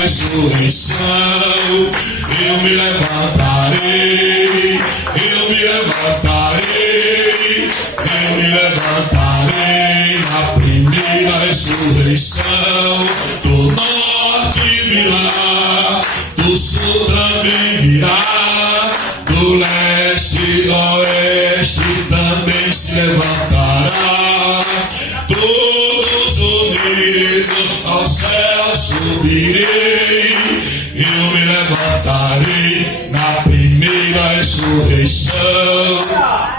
ressurreição. Eu me levantarei, eu me levantarei, eu me levantarei na primeira ressurreição. Do norte virá, do sul também virá, do leste e do oeste também se levantará. Todos unidos ao céu subirei. Eu me levantarei na primeira ressurreição.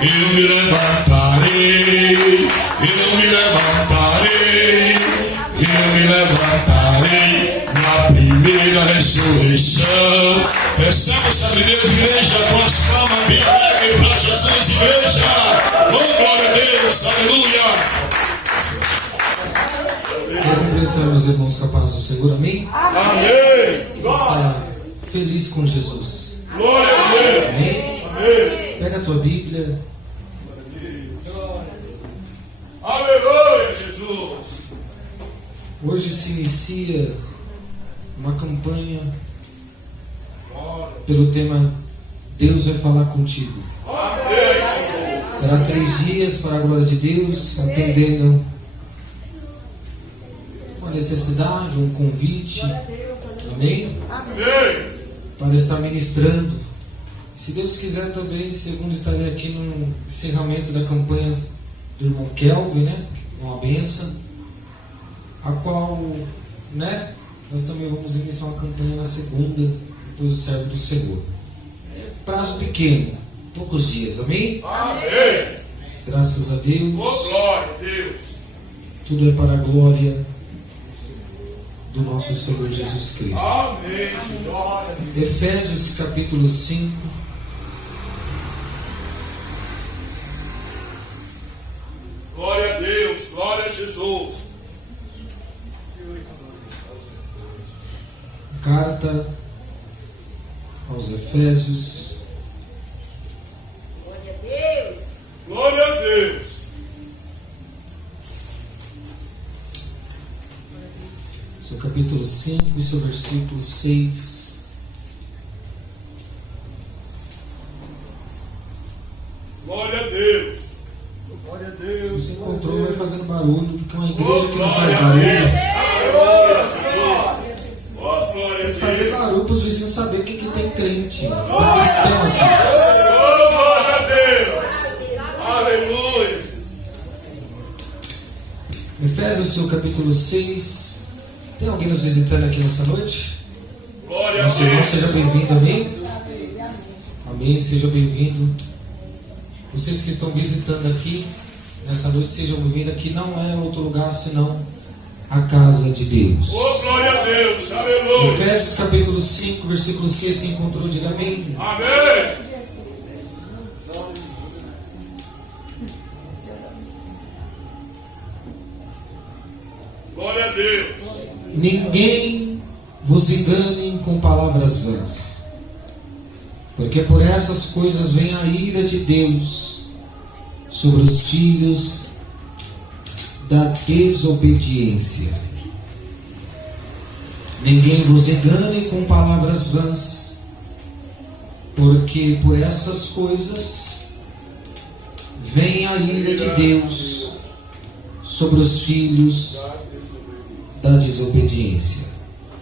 Eu me levantarei, eu me levantarei, eu me levantarei na primeira ressurreição. Recebe essa beleza, igreja, com as palmas bem alegres para Jesus, igreja. Oh, glória a Deus, aleluia. Cumprimentamos, irmãos, com a paz do Senhor, amém? Amém. Está feliz com Jesus. Glória a Deus. Amém? Amém. Pega a tua Bíblia. Aleluia, Jesus. Hoje se inicia uma campanha pelo tema Deus vai falar contigo. Será 3 dias para a glória de Deus, atendendo uma necessidade, um convite. Amém? Para estar ministrando. Se Deus quiser também, segundo estarei aqui no encerramento da campanha do irmão Kelvin, né? Uma bênção. A qual, né? Nós também vamos iniciar uma campanha na segunda, depois do servo do Senhor. É prazo pequeno, poucos dias, amém? Amém. Graças a Deus. Oh, glória a Deus. Tudo é para a glória do nosso Senhor Jesus Cristo. Amém. Glória a Deus. Efésios capítulo 5. Glória a Deus, glória a Jesus. Carta aos Efésios. Glória a Deus. Glória a Deus. Seu capítulo 5 e seu versículo 6. Glória a Deus. Glória a Se Deus. você encontrou, vai fazendo barulho, porque uma igreja que não faz barulho, tem que fazer barulho para os vizinhos saberem que tem crente, tem cristão aqui. Oh, glória a Deus. Aleluia. Efésios, seu capítulo 6. Tem alguém nos visitando aqui nessa noite? Glória a Nosso irmão, Deus. seja bem-vindo, amém? Amém, seja bem-vindo. Vocês que estão visitando aqui nessa noite, sejam bem-vindos. Aqui não é outro lugar senão a casa de Deus. Oh, glória a Deus. Aleluia. Efésios capítulo 5, versículo 6, quem encontrou, diga amém. Amém. Glória a Deus. Ninguém vos engane com palavras vãs, porque por essas coisas vem a ira de Deus sobre os filhos da desobediência. Ninguém vos engane com palavras vãs, porque por essas coisas vem a ira de Deus sobre os filhos da desobediência.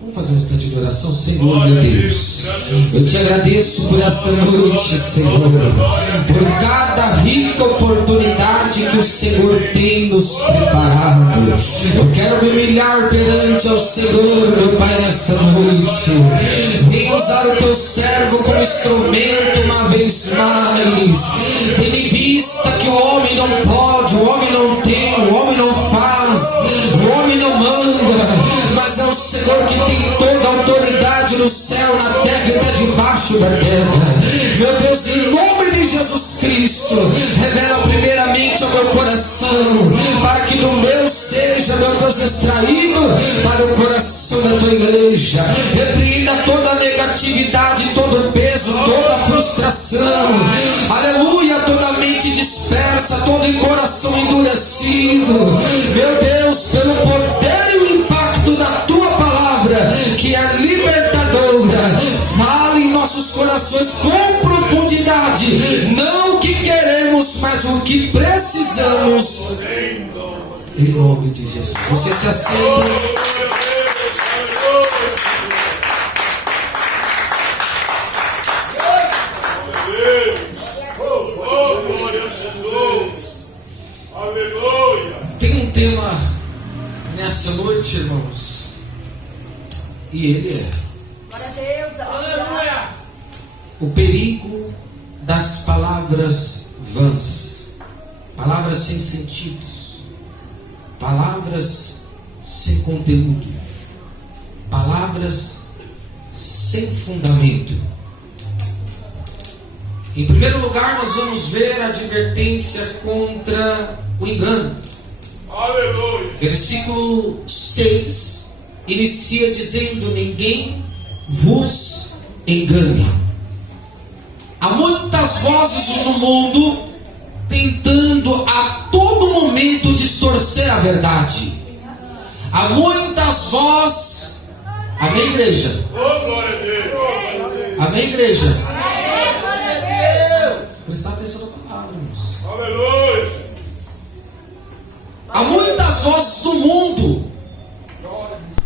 Vamos fazer um instante de oração. Senhor, meu Deus, eu te agradeço por essa noite, Senhor, por cada rica oportunidade que o Senhor tem nos preparado. Eu quero me humilhar perante ao Senhor, meu Pai, nessa noite. Venha usar o teu servo como instrumento uma vez mais, tendo em vista que o homem não pode, o homem não tem, o homem não faz, o homem não manda, mas é o Senhor que tem toda a autoridade no céu, na terra e até debaixo da terra. Meu Deus, em nome de Jesus Cristo, revela primeiramente ao meu coração, para que do meu seja, meu Deus, extraído para o coração da tua igreja. Repreenda toda a negatividade, todo o peso, toda a frustração, aleluia, toda a mente dispersa, todo o coração endurecido. Meu Deus, pelo poder e o impacto da tua palavra, que é livre corações com profundidade, não o que queremos, mas o que precisamos, em nome de Jesus. Você se assenta. Tem um tema nessa noite, irmãos, e ele é: glória a Deus, aleluia. O perigo das palavras vãs, palavras sem sentidos, palavras sem conteúdo, palavras sem fundamento. Em primeiro lugar, nós vamos ver a advertência contra o engano. Aleluia. Versículo 6 inicia dizendo: ninguém vos engane. Há muitas vozes no mundo tentando a todo momento distorcer a verdade. Há muitas vozes. Amém, igreja? Oh, glória a Deus. Amém, igreja? Prestar atenção na palavra, irmãos. Aleluia. Há muitas vozes no mundo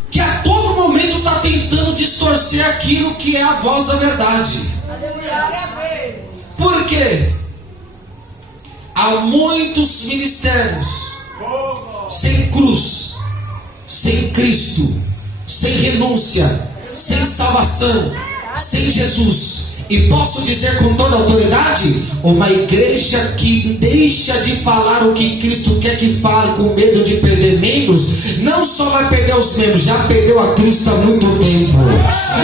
que a todo momento está tentando distorcer aquilo que é a voz da verdade. Por quê? Há muitos ministérios sem cruz, sem Cristo, sem renúncia, sem salvação, sem Jesus. E posso dizer com toda autoridade, uma igreja que deixa de falar o que Cristo quer que fale, com medo de perder membros, não só vai perder os membros, já perdeu a Cristo há muito tempo.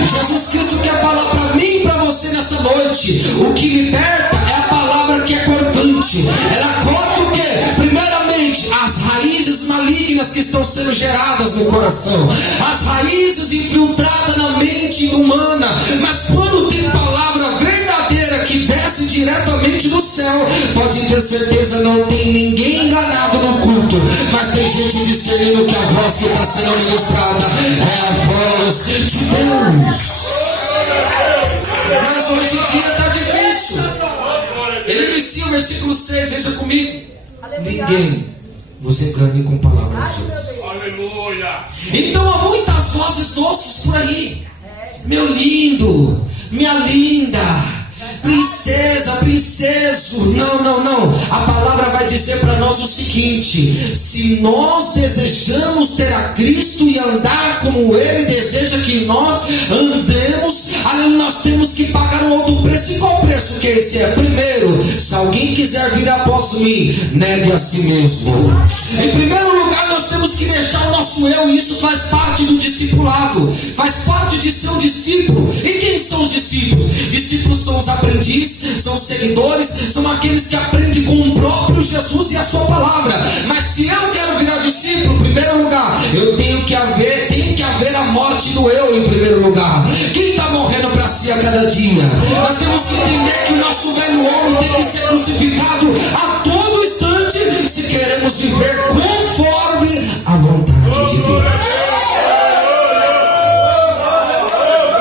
Jesus Cristo quer falar para mim e para você nessa noite: o que liberta é a palavra que é cortante. Ela corta o quê? Primeiramente, as raízes malignas que estão sendo geradas no coração, as raízes infiltradas na mente humana. Mas quando tem palavra verdadeira que desce diretamente do céu, pode ter certeza, não tem ninguém enganado no culto, mas tem gente discernindo que a voz que está sendo ministrada é a voz de Deus. Mas hoje em dia está difícil. Ele inicia o versículo 6, veja comigo: ninguém vos engane com palavras doces. Aleluia. Então há muitas vozes doces por aí. Meu lindo, minha linda, princesa, princeso. Não. A palavra vai dizer para nós o seguinte: se nós desejamos ter a Cristo e andar como Ele deseja que nós andemos, nós temos que pagar um alto preço. E qual preço que esse é? Primeiro, se alguém quiser vir após mim, negue a si mesmo. Em primeiro lugar, nós temos que deixar o nosso eu, e isso faz parte do discipulado, faz parte de ser um discípulo. E quem são os discípulos? Discípulos são os aprendizes, são os seguidores, são aqueles que aprendem com o próprio Jesus e a sua palavra. Mas se eu quero virar discípulo, em primeiro lugar, eu tenho que haver a morte do eu em primeiro lugar. Quem está morrendo para si a cada dia? Nós temos que entender que o nosso velho homem tem que ser crucificado a todo instante, se queremos viver conforme a vontade de Deus.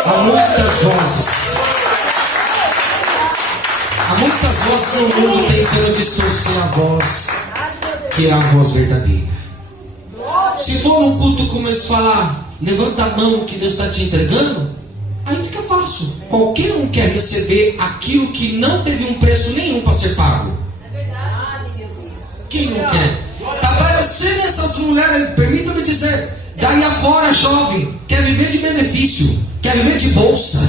Há muitas vozes no mundo tentando distorcer a voz que é a voz verdadeira. Se for num culto começar a falar, levanta a mão que Deus está te entregando, aí fica fácil. Qualquer um quer receber aquilo que não teve um preço nenhum para ser pago. É verdade, meu Deus. Quem não quer? Está parecendo essas mulheres, permita-me dizer, daí afora, jovem, quer viver de benefício, quer viver de bolsa,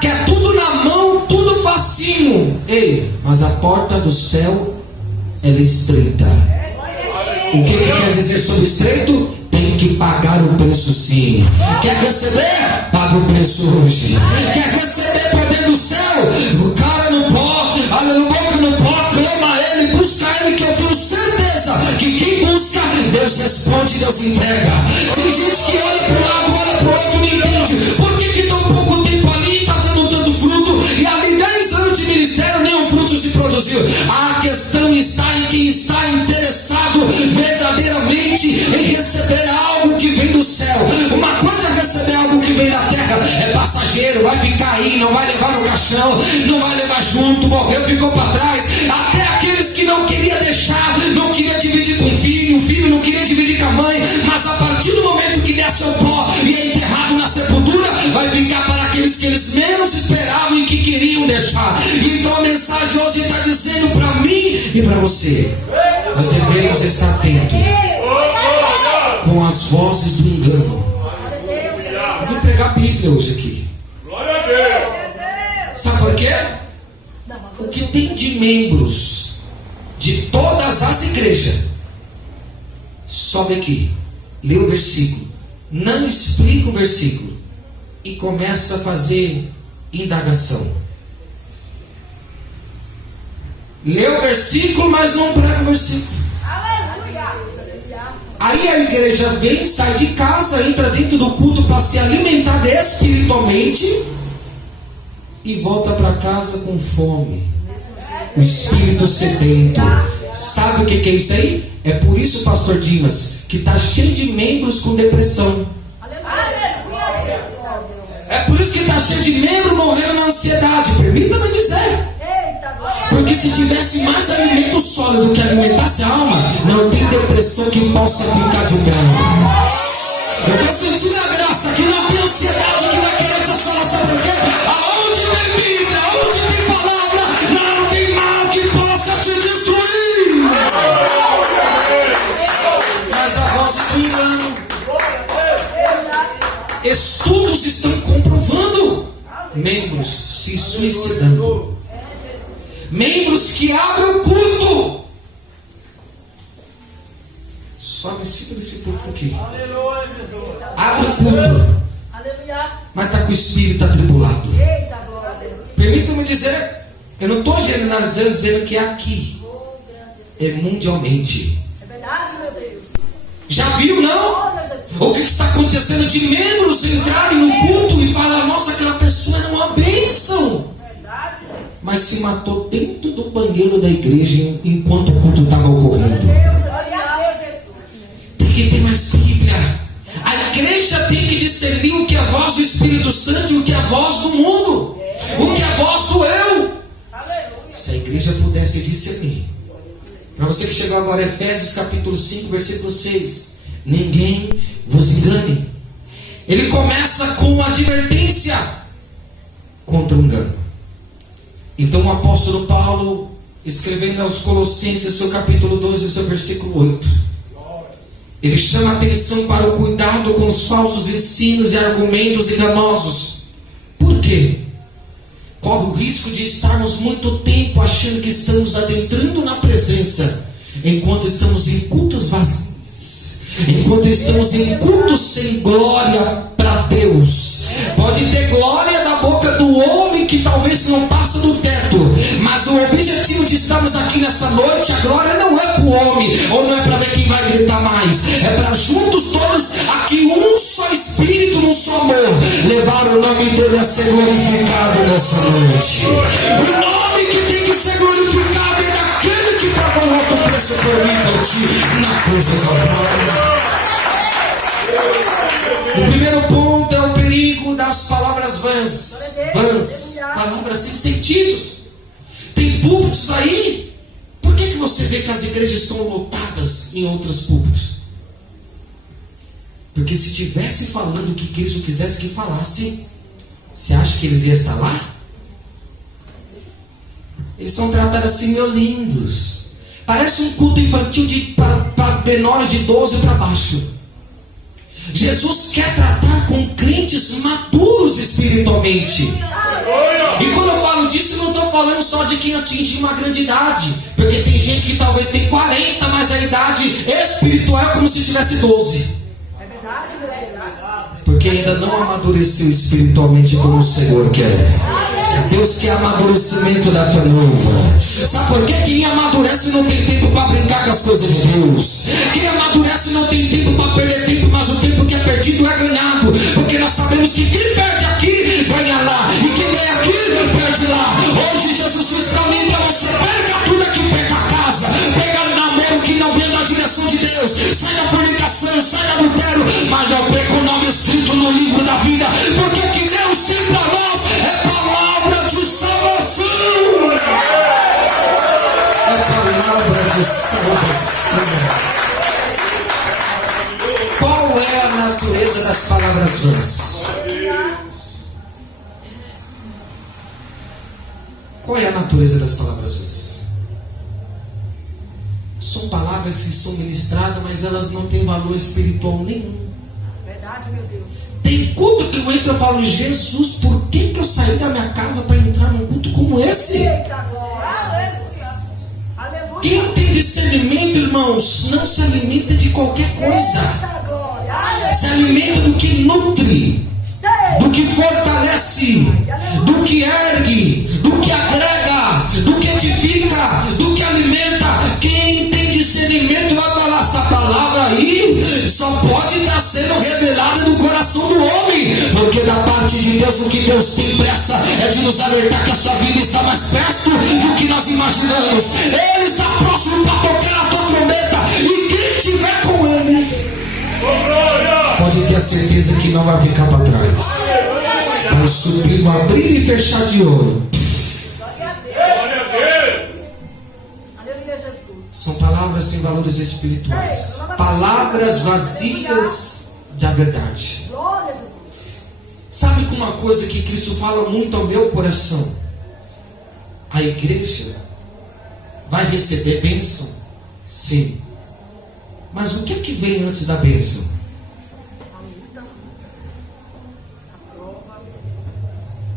quer tudo na mão, tudo facinho. Ei, mas a porta do céu, ela é estreita. O que quer dizer sobre estreito? Tem que pagar o preço sim. Quer receber? Paga o preço hoje. Quer receber poder do céu? O cara no pó, no boca no pó, clama a Ele, busca Ele, que eu tenho certeza que quem busca, Deus responde, Deus entrega. Tem gente que olha para um lado, olha para o outro, não entende. Por que tão pouco tempo ali está dando tanto fruto? E ali 10 anos de ministério, nenhum fruto se produziu. A questão está em quem está interessado verdadeiramente em receber algo que vem do céu. Uma coisa é receber algo que vem da terra, é passageiro, vai ficar aí cair, não vai levar no caixão, não vai levar junto, morreu, ficou para trás. Até aqueles que não queriam deixar, não queriam dividir com o filho não queria dividir com a mãe, mas a partir do momento que der seu pó e é enterrado na sepultura, vai ficar para aqueles que eles menos esperavam e que queriam deixar. Então a mensagem hoje está dizendo para mim e para você: nós devemos estar atentos com as vozes do engano. Eu vou pregar a Bíblia hoje aqui. Glória a Deus. Sabe por quê? O que tem de membros de todas as igrejas, sobe aqui, lê o versículo, não explica o versículo e começa a fazer indagação. Lê o versículo, mas não prega o versículo. Aí a igreja vem, sai de casa, entra dentro do culto para se alimentar espiritualmente e volta para casa com fome, o espírito sedento. Sabe o que é isso aí? É por isso, pastor Dimas, que está cheio de membros com depressão. É por isso que está cheio de membros morrendo na ansiedade. Permita-me dizer. Porque se tivesse mais alimento sólido que alimentasse a alma, não tem depressão que possa ficar de pé. Eu estou sentindo a graça que não tem ansiedade que vai querer te assolar. Sabe por quê? Aonde tem Bíblia, aonde tem palavra, não tem mal que possa te destruir. Mas a voz do engano. Estudos estão comprovando membros se suicidando. Membros que abrem o culto. Sobe em cima desse culto aqui. Abre o culto. Mas está com o espírito atribulado. Permita-me dizer, eu não estou generalizando dizendo que é aqui. É mundialmente. É verdade, meu Deus. Já viu, não? O que está acontecendo de membros entrarem no culto e falar: nossa, aquela pessoa era uma bênção, mas se matou dentro do banheiro da igreja enquanto o culto estava ocorrendo. Tem que ter mais Bíblia. A igreja tem que discernir o que é a voz do Espírito Santo e o que é a voz do mundo, o que é a voz do eu. Se a igreja pudesse discernir. Para você que chegou agora, Efésios capítulo 5, versículo 6. Ninguém vos engane. Ele começa com uma advertência contra o engano. Então o apóstolo Paulo, escrevendo aos Colossenses, seu capítulo 2, e seu versículo 8, ele chama a atenção para o cuidado com os falsos ensinos e argumentos enganosos. Por quê? Corre o risco de estarmos muito tempo achando que estamos adentrando na presença, enquanto estamos em cultos vazios, enquanto estamos em cultos sem glória para Deus. Pode ter glória da boca do homem que talvez não passa do teto, mas o objetivo de estarmos aqui nessa noite, a glória não é para o homem, ou não é para ver quem vai gritar mais, é para juntos todos aqui, um só Espírito, um só amor, levar o nome dele a ser glorificado nessa noite. O nome que tem que ser glorificado é daquele que pagou o alto preço por mim e por ti na cruz do Calvário. O primeiro ponto é o perigo das palavras vãs. Palavras sem sentidos. Tem púlpitos aí. Por que você vê que as igrejas estão lotadas em outros púlpitos? Porque se estivesse falando o que Cristo quisesse que falasse, você acha que eles iam estar lá? Eles são tratados assim, meio lindos. Parece um culto infantil para menores de 12 para baixo. Jesus quer tratar com crentes maduros espiritualmente. E quando eu falo disso, eu não estou falando só de quem atinge uma grande idade, porque tem gente que talvez tem 40, mas a idade espiritual é como se tivesse 12. É verdade, meu Deus. Porque ainda não amadureceu espiritualmente como o Senhor quer. Deus quer amadurecimento da tua noiva. Sabe por quê? Quem amadurece não tem tempo para brincar com as coisas de Deus. Quem amadurece não tem tempo para perder tempo, mas o tempo que é perdido é ganhado. Porque nós sabemos que quem perde aqui, ganha lá. E quem ganha aqui, perde lá. Hoje Jesus diz para mim, para você: perca tudo aqui, perca a casa, pega namoro que não vem na direção de Deus, sai da fornicação, sai do adultério, mas não perca o nome escrito no livro da vida. Porque o que Deus tem para nós é palavra. das palavras vãs. Qual é a natureza das palavras vãs? São palavras que são ministradas, mas elas não têm valor espiritual nenhum. Verdade, meu Deus. Tem culto que eu entro e falo, Jesus, por que eu saí da minha casa para entrar num culto como esse? Eita glória. Aleluia. Aleluia. Quem tem discernimento, irmãos, não se alimenta de qualquer coisa. Eita glória. Aleluia. Se alimenta do que nutre, do que fortalece, do que ergue, do que agrega, do que edifica, do que alimenta. Quem tem discernimento vai falar, essa palavra aí só pode estar sendo revelada no coração do homem, porque da parte de Deus o que Deus tem pressa é de nos alertar que a sua vida está mais perto do que nós imaginamos. Ele está próximo para tocar a tua trombeta, e quem estiver com ele pode ter a certeza que não vai ficar para trás. Vai suprir no abrir e fechar de olho. Glória a Deus. Glória a Deus. Aleluia, Jesus. São palavras sem valores espirituais, palavras vazias da verdade. Glória a Jesus. Sabe que uma coisa que Cristo fala muito ao meu coração? A igreja vai receber bênção? Sim. Mas o que é que vem antes da bênção?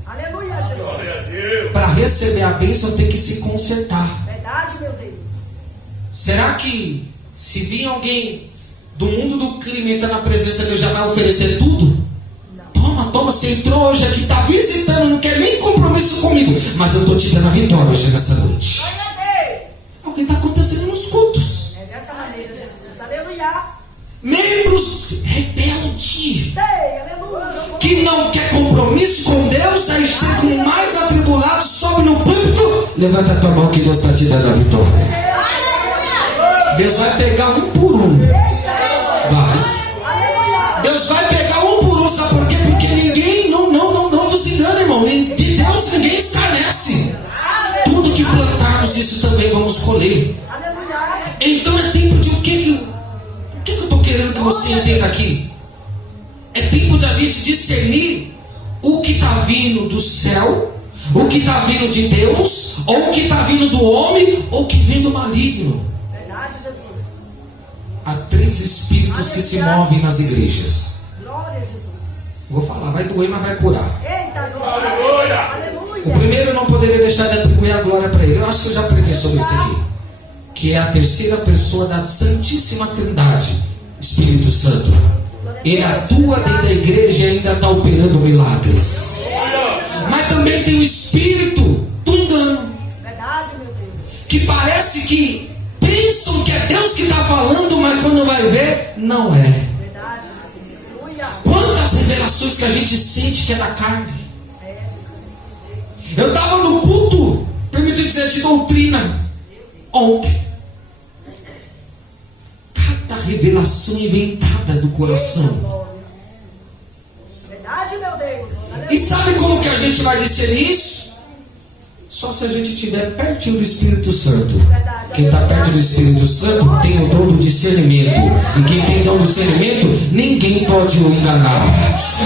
Aleluia, Jesus. Glória a Deus. Para receber a bênção tem que se consertar. Verdade, meu Deus. Será que se vir alguém do mundo do crime entrar na presença de Deus já vai oferecer tudo? Toma, você entrou hoje aqui, está visitando, não quer nem compromisso comigo, mas eu estou te dando a vitória hoje nessa noite. Glória a Deus. Alguém está acontecendo nos cultos. É dessa maneira, Jesus. Aleluia. Membros rebeldes Ei, aleluia. que não quer compromisso com Deus, aí chegam mais atribulados, sobe no púlpito, levanta a tua mão que Deus está te dando a vitória. Deus vai pegar um por um. Vai. Deus vai pegar um por um, sabe por quê? Porque ninguém, não vos engane, irmão. De Deus ninguém escarnece. Tudo que plantarmos, isso também vamos colher. Aleluia. Então é tempo de o que eu estou querendo que você entenda aqui? É tempo da gente discernir o que está vindo do céu, o que está vindo de Deus, ou o que está vindo do homem, ou o que vem do maligno. Verdade, Jesus. Há 3 espíritos que se movem nas igrejas. Glória a Jesus. Vou falar, vai doer, mas vai curar. Eita glória. Aleluia. Aleluia. O primeiro eu não poderia deixar de atribuir a glória para ele. Eu acho que eu já preguei sobre isso aqui. Que é a terceira pessoa da Santíssima Trindade, Espírito Santo. Ele atua dentro da igreja e ainda está operando milagres. Mas também tem o espírito do engano, Verdade, meu Deus. que parece que pensam que é Deus que está falando, mas quando vai ver, não é. Verdade, Jesus. Aleluia. Quantas revelações que a gente sente que é da carne. É, Jesus. Eu estava no culto, permito dizer, de doutrina, ontem. Cada revelação inventada do coração. Glória. Verdade, meu Deus. Aleluia. E sabe como que a gente vai discernir isso? Só se a gente estiver pertinho do Espírito Santo. Quem está perto do Espírito Santo tem o dom do discernimento. E quem tem dom do discernimento, ninguém pode o enganar.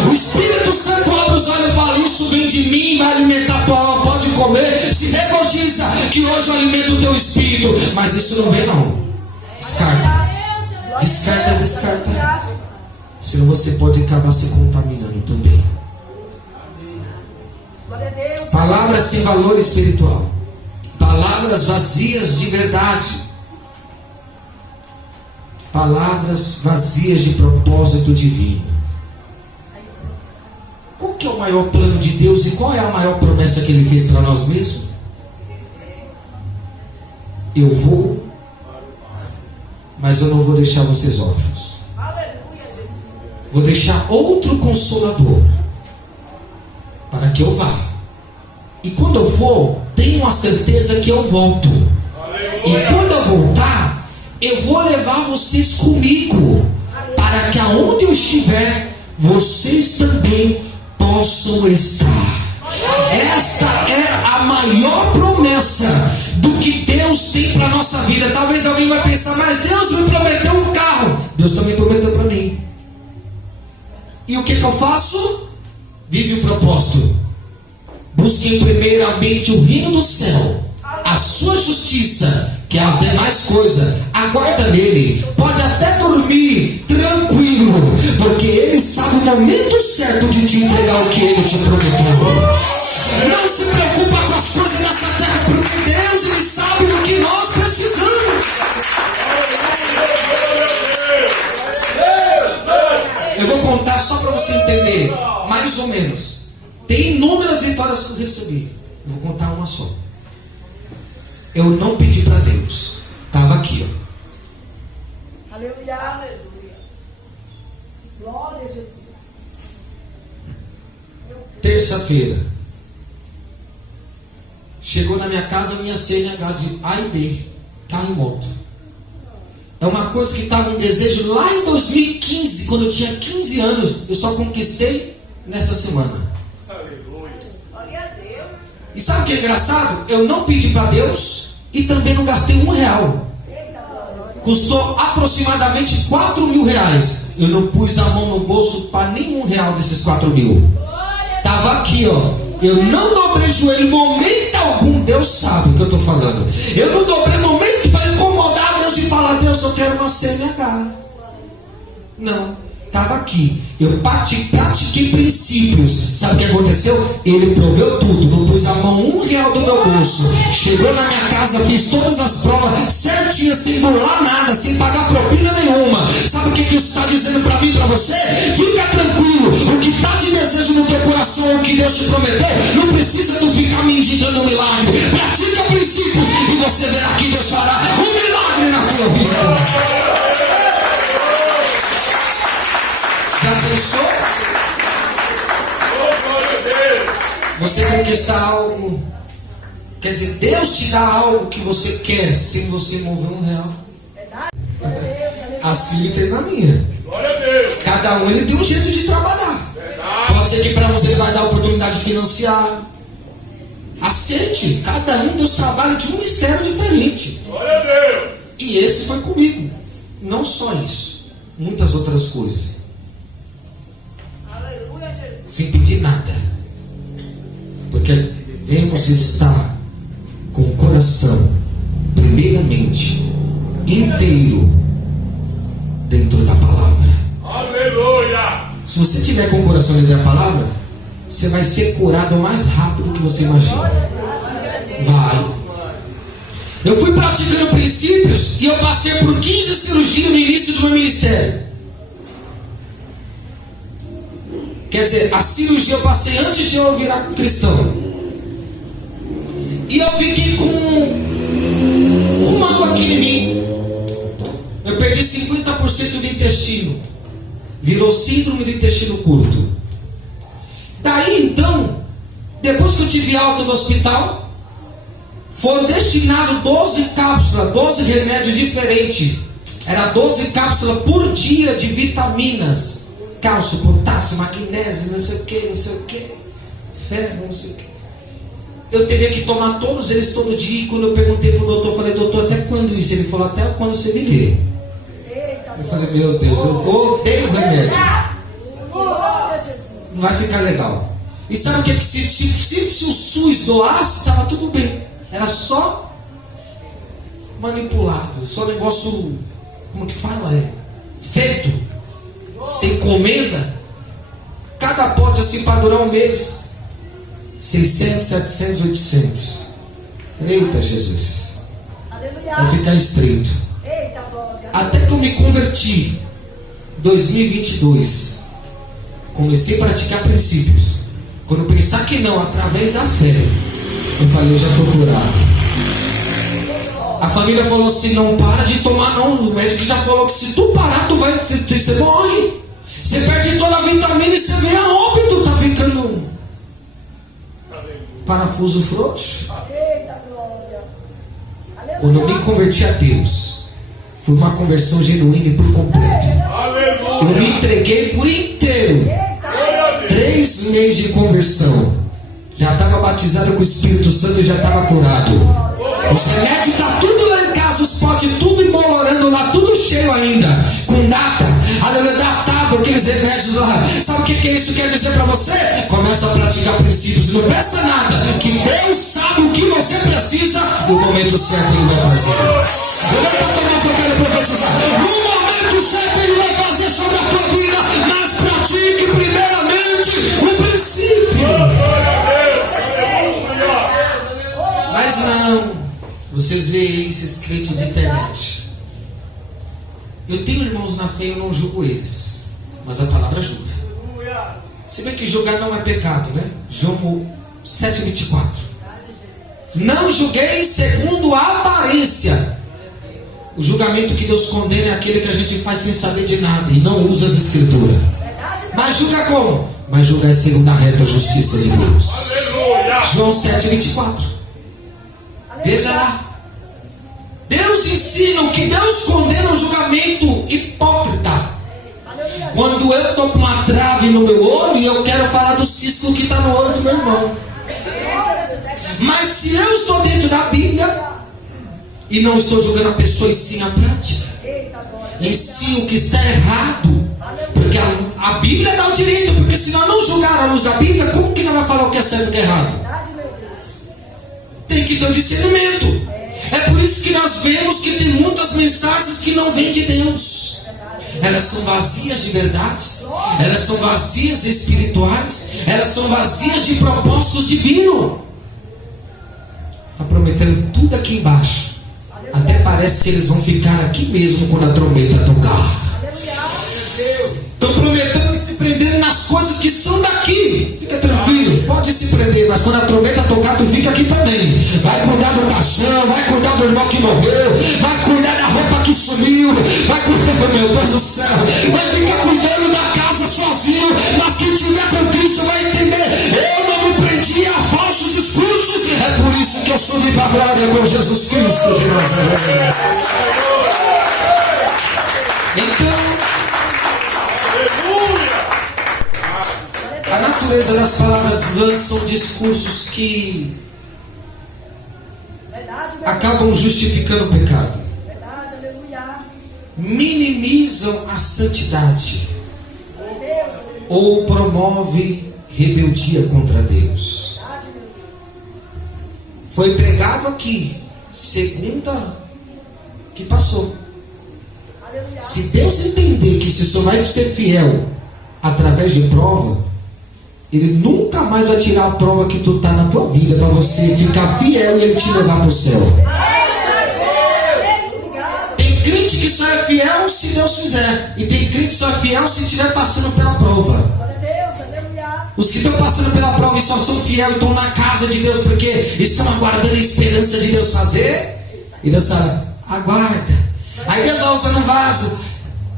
O Espírito Santo abre os olhos e fala: isso vem de mim, vai alimentar, pode comer. Se regozija que hoje eu alimento o teu espírito. Mas isso não vem não. Descarta. Descarta. Senão você pode acabar se contaminando também. Glória a Deus. Palavras sem valor espiritual. Palavras vazias de verdade. Palavras vazias de propósito divino. Qual que é o maior plano de Deus e qual é a maior promessa que Ele fez para nós mesmos? Eu vou, mas eu não vou deixar vocês órfãos. Aleluia, Jesus. Vou deixar outro consolador para que eu vá. E quando eu for, tenho a certeza que eu volto. E quando eu voltar, eu vou levar vocês comigo, para que aonde eu estiver, vocês também possam estar. Esta é a maior promessa do que Deus tem para a nossa vida. Talvez alguém vai pensar: mas Deus me prometeu um carro. Deus também prometeu para mim. E o que eu faço? Vive o propósito. Busquem primeiramente o reino do céu, a sua justiça, que as demais coisas aguarda nele. Pode até dormir tranquilo, porque ele sabe o momento certo de te entregar o que ele te prometeu. Não se preocupa com as coisas dessa terra, porque Deus, ele sabe do que nós precisamos. Eu vou contar só para você entender, mais ou menos. Tem inúmeras vitórias que eu recebi. Eu vou contar uma só. Eu não pedi para Deus. Estava aqui, ó. Aleluia. Aleluia. Glória a Jesus. Terça-feira. Chegou na minha casa a minha CNH de A e B. Carro e moto. É uma coisa que estava um desejo lá em 2015, quando eu tinha 15 anos. Eu só conquistei nessa semana. Aleluia. Glória a Deus. E sabe o que é engraçado? Eu não pedi para Deus e também não gastei R$1. Eita, glória. Custou aproximadamente R$4.000. Eu não pus a mão no bolso para nenhum real desses 4.000. Estava aqui, ó. Eu não dobrei joelho em momento algum. Deus sabe o que eu estou falando. Eu não dobrei momento para incomodar Deus e falar: Deus, eu quero uma CNH. Não. Estava aqui. Eu pratiquei princípios. Sabe o que aconteceu? Ele proveu tudo. Não pus a mão R$1 do meu bolso. Chegou na minha casa, fiz todas as provas certinhas, sem burlar nada, sem pagar propina nenhuma. Sabe o que isso está dizendo para mim e para você? Fica tranquilo. O que está de desejo no teu coração, o que Deus te prometeu, não precisa tu ficar mendigando um milagre. Pratica princípios e você verá que Deus fará um milagre na tua vida. Já pensou? Oh, glória a Deus. Você conquistar algo, quer dizer, Deus te dá algo que você quer sem você mover R$1. Verdade? Glória a Deus. Aleluia. Assim ele fez na minha. Glória a Deus. Cada um ele tem um jeito de trabalhar. Verdade. Pode ser que para você ele vai dar oportunidade de financiar. Aceite. Cada um Deus trabalha de um mistério diferente. Glória a Deus. E esse foi comigo. Não só isso, muitas outras coisas. Aleluia, Jesus. Sem pedir nada. Porque devemos estar com o coração, primeiramente, inteiro dentro da palavra. Aleluia. Se você tiver com o coração dentro da palavra, você vai ser curado mais rápido do que você imagina. Vai. Eu fui praticando princípios e eu passei por 15 cirurgias no início do meu ministério. Quer dizer, a cirurgia eu passei antes de eu virar cristão. E eu fiquei com algo aqui em mim. Eu perdi 50% do intestino. Virou síndrome do intestino curto. Daí então, depois que eu tive alta no hospital, foram destinados 12 cápsulas, 12 remédios diferentes. Era 12 cápsulas por dia de vitaminas. Cálcio, potássio, magnésio, não sei o que, ferro, não sei o que. Eu teria que tomar todos eles todo dia. E quando eu perguntei para o doutor, eu falei: doutor, até quando isso? Ele falou: até quando você viver. Eita, Eu falei: meu Deus, eu odeio remédio. glória a Jesus. Não vai ficar legal. E sabe o que? Se o SUS doasse, estava tudo bem. Era só manipulado, só negócio, como que fala? Feito, sem encomenda. Cada pote assim para durar um mês, 600, 700, 800. Eita Jesus, Aleluia. vai ficar estreito. Eita, glória. Até que eu me converti, 2022, comecei a praticar princípios. Quando eu pensar que não, através da fé, eu falei: eu já estou curado. A família falou assim: não para de tomar não. O médico já falou que se tu parar, você morre. Você perde toda a vitamina e você vem a óbito. Tá ficando parafuso frouxo. Eita, glória. Aleluia. Quando eu me converti a Deus, foi uma conversão genuína e por completo. Eu Aleluia. me entreguei por inteiro. Glória a Deus. 3 meses de conversão. Já estava batizado com o Espírito Santo e já estava curado. Os remédios tá tudo lá em casa, os potes tudo embolorando lá, tudo cheio ainda, com data, aleluia, datado tomado aqueles remédios lá. Sabe o que isso quer dizer para você? Começa a praticar princípios e não pensa nada, que Deus sabe o que você precisa, no momento certo Ele vai fazer. Levanta a tua mão que eu quero profetizar. No momento certo Ele vai fazer sobre a tua vida, mas pratique primeiramente o princípio. Mas não, vocês veem esses crentes de internet. Eu tenho irmãos na fé, eu não julgo eles, mas a palavra julga. Se bem que julgar não é pecado, né? João 7,24. Não julguei segundo a aparência. O julgamento que Deus condena é aquele que a gente faz sem saber de nada e não usa as escrituras. Mas julga como? Mas julgar segundo a reta justiça de Deus. João 7,24. Veja lá. Deus ensina o que Deus condena, um julgamento hipócrita. Quando eu estou com uma trave no meu olho e eu quero falar do cisco que está no olho do meu irmão. Mas se eu estou dentro da Bíblia e não estou julgando a pessoa e sim a prática, ensino o que está errado, porque a Bíblia dá o direito, porque se nós não julgar à luz da Bíblia, como que nós vamos falar o que é certo e o que é errado? Tem que ter o discernimento. É por isso que nós vemos que tem muitas mensagens que não vêm de Deus. Elas são vazias de verdades, elas são vazias espirituais, elas são vazias de propósitos divinos. Está prometendo tudo aqui embaixo. Até parece que eles vão ficar aqui mesmo quando a trombeta tocar. Estão prometendo se prender nas coisas que são daqui. Fica tranquilo, pode se prender, mas quando a trombeta tocar, tu fica aqui também. Vai cuidar do caixão, vai cuidar do irmão que morreu, vai cuidar da roupa que sumiu, vai cuidar, meu Deus do céu, vai ficar cuidando da casa sozinho. Mas quem tiver com Cristo vai entender: eu não me prendi a falsos discursos. É por isso que eu subi para a glória com Jesus Cristo de Nazaré. Então, a natureza das palavras vãs são discursos que acabam justificando o pecado, minimizam a santidade ou promovem rebeldia contra Deus. Foi pregado aqui segunda que passou. Se Deus entender que você só vai ser fiel através de prova, Ele nunca mais vai tirar a prova que tu está na tua vida, para você ficar fiel e Ele te levar para o céu. Tem crente que só é fiel se Deus fizer, e tem crente que só é fiel se estiver passando pela prova. Os que estão passando pela prova e só são fiéis, estão na casa de Deus porque estão aguardando a esperança de Deus fazer, e Deus fala: aguarda. Aí Deus vai usando um vaso: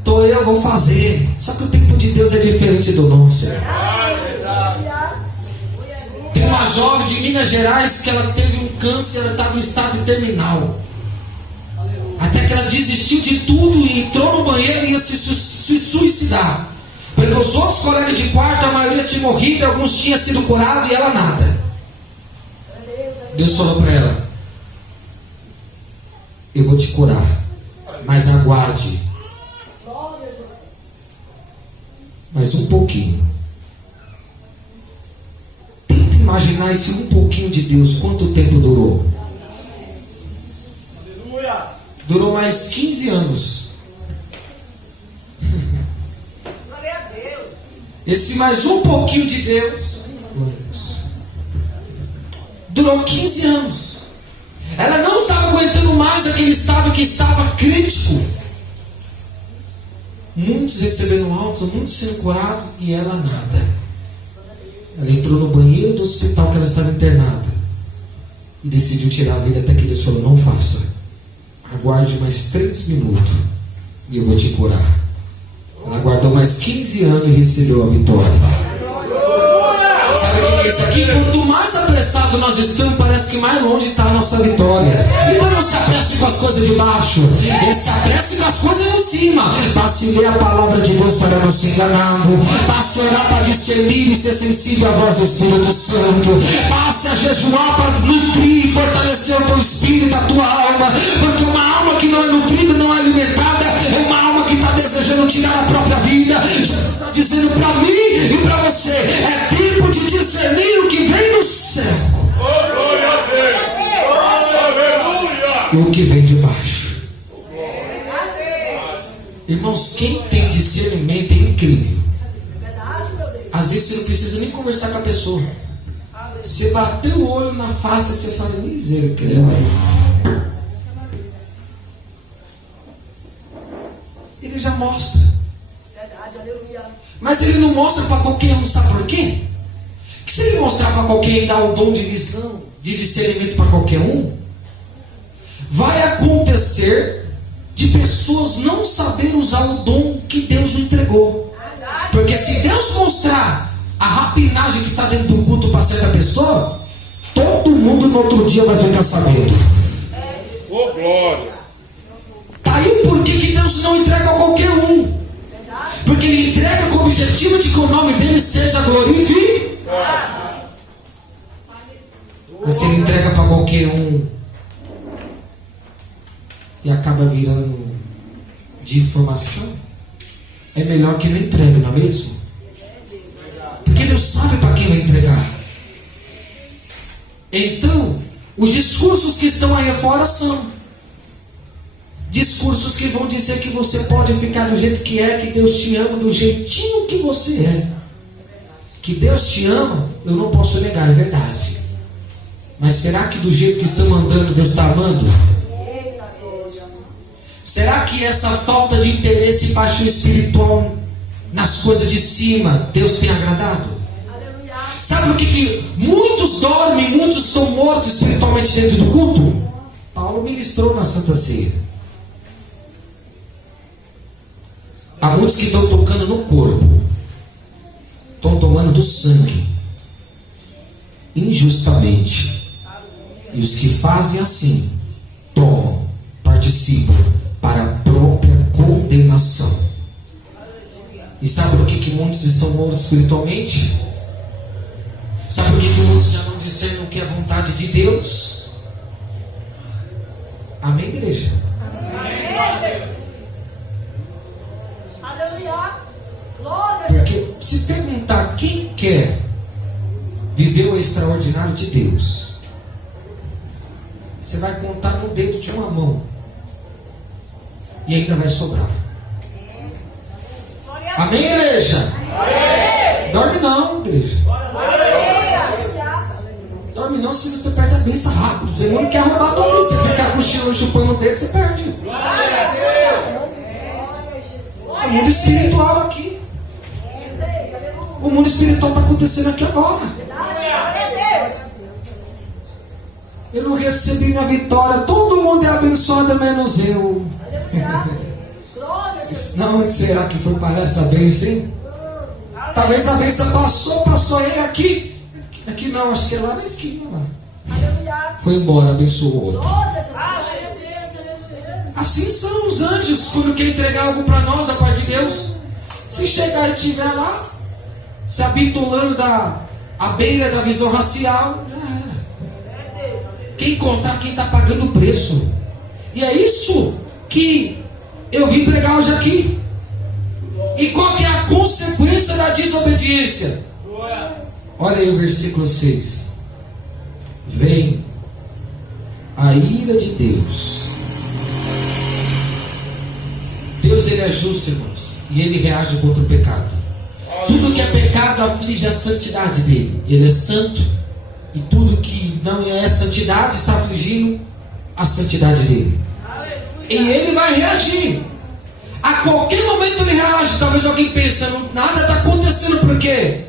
eu vou fazer. Só que o tempo de Deus é diferente do nosso. Tem uma jovem de Minas Gerais que ela teve um câncer, ela estava em estado terminal. Até que ela desistiu de tudo e entrou no banheiro e ia se suicidar. Porque os outros colegas de quarto, a maioria tinha morrido, alguns tinham sido curados e ela nada. Deus falou para ela: eu vou te curar, mas aguarde mais um pouquinho. Tenta imaginar esse um pouquinho de Deus. Quanto tempo durou? Durou mais 15 anos. Esse mais um pouquinho de Deus durou 15 anos. Ela não estava aguentando mais aquele estado que estava crítico. Muitos recebendo alta, muitos sendo curados e ela nada. Ela entrou no banheiro do hospital que ela estava internada e decidiu tirar a vida, até que Deus falou: não faça, aguarde mais 3 minutos e eu vou te curar. Ela aguardou mais 15 anos e recebeu a vitória. Sabe o que é isso aqui? Quanto mais apressado nós estamos, parece que mais longe está a nossa vitória. Então não se apresse com as coisas de baixo, se apresse com as coisas de cima. Passe a ler a palavra de Deus para não se enganar. Passe a orar para discernir e ser sensível à voz do Espírito Santo. Passe a jejuar para nutrir e fortalecer o teu espírito e a tua alma. Porque uma alma que não é nutrida, não é alimentada, é uma alma que que está desejando tirar a própria vida. Jesus está dizendo para mim e para você: é tempo de discernir o que vem do céu. Oh, glória a Deus. Aleluia. E o que vem de baixo. Irmãos, quem tem discernimento é incrível. Às vezes você não precisa nem conversar com a pessoa. Você bateu o olho na face e você fala: misericórdia. Ele já mostra. Mas ele não mostra para qualquer um, sabe por quê? Que se ele mostrar para qualquer um, dar o dom de visão, de discernimento para qualquer um, vai acontecer de pessoas não saber usar o dom que Deus entregou. Porque se Deus mostrar a rapinagem que está dentro do culto para certa pessoa, todo mundo no outro dia vai ficar sabendo. Oh, glória. Tá aí o porquê que Deus não entrega a qualquer um. Porque Ele entrega com o objetivo de que o nome dele seja glorificado. Mas se Ele entrega para qualquer um e acaba virando difamação, é melhor que não entregue, não é mesmo? Porque Deus sabe para quem vai entregar. Então, os discursos que estão aí fora são discursos que vão dizer que você pode ficar do jeito que é, que Deus te ama do jeitinho que você é. Que Deus te ama, eu não posso negar, é verdade. Mas será que do jeito que estamos andando, Deus está amando? Será que essa falta de interesse e paixão espiritual nas coisas de cima, Deus tem agradado? Sabe o que muitos dormem, muitos estão mortos espiritualmente dentro do culto? Paulo ministrou na Santa Ceia. Há muitos que estão tocando no corpo, estão tomando do sangue, injustamente. E os que fazem assim, tomam, participam para a própria condenação. E sabe por que muitos estão mortos espiritualmente? Sabe por que muitos já não discernem o que é a vontade de Deus? Amém, igreja? Amém. Aleluia. Glória. Porque se perguntar quem quer viver o extraordinário de Deus, você vai contar no dedo de uma mão. E ainda vai sobrar. Amém, igreja? Amém. Dorme não, igreja. Dorme não, se você perde a bênção rápido. O demônio quer roubar a tua bênção. Você ficar cochilando, chupando o dedo, você perde. O mundo espiritual aqui. O mundo espiritual está acontecendo aqui agora. Eu não recebi minha vitória. Todo mundo é abençoado, menos eu. Não, será que foi para essa bênção, hein? Talvez a bênção passou aí aqui. Aqui não, acho que é lá na esquina. Lá. Foi embora, abençoou o outro. Assim são os anjos quando quer entregar algo para nós da parte de Deus. Se chegar e estiver lá, se habituando à beira da visão racial, já era. Quem encontrar, quem está pagando o preço. E é isso que eu vim pregar hoje aqui. E qual que é a consequência da desobediência? Olha aí o versículo 6. Vem a ira de Deus. Deus, ele é justo, irmãos, e ele reage contra o pecado. Tudo que é pecado aflige a santidade dele. Ele é santo, e tudo que não é santidade está afligindo a santidade dele. E ele vai reagir. A qualquer momento ele reage. Talvez alguém pense: nada está acontecendo, por quê?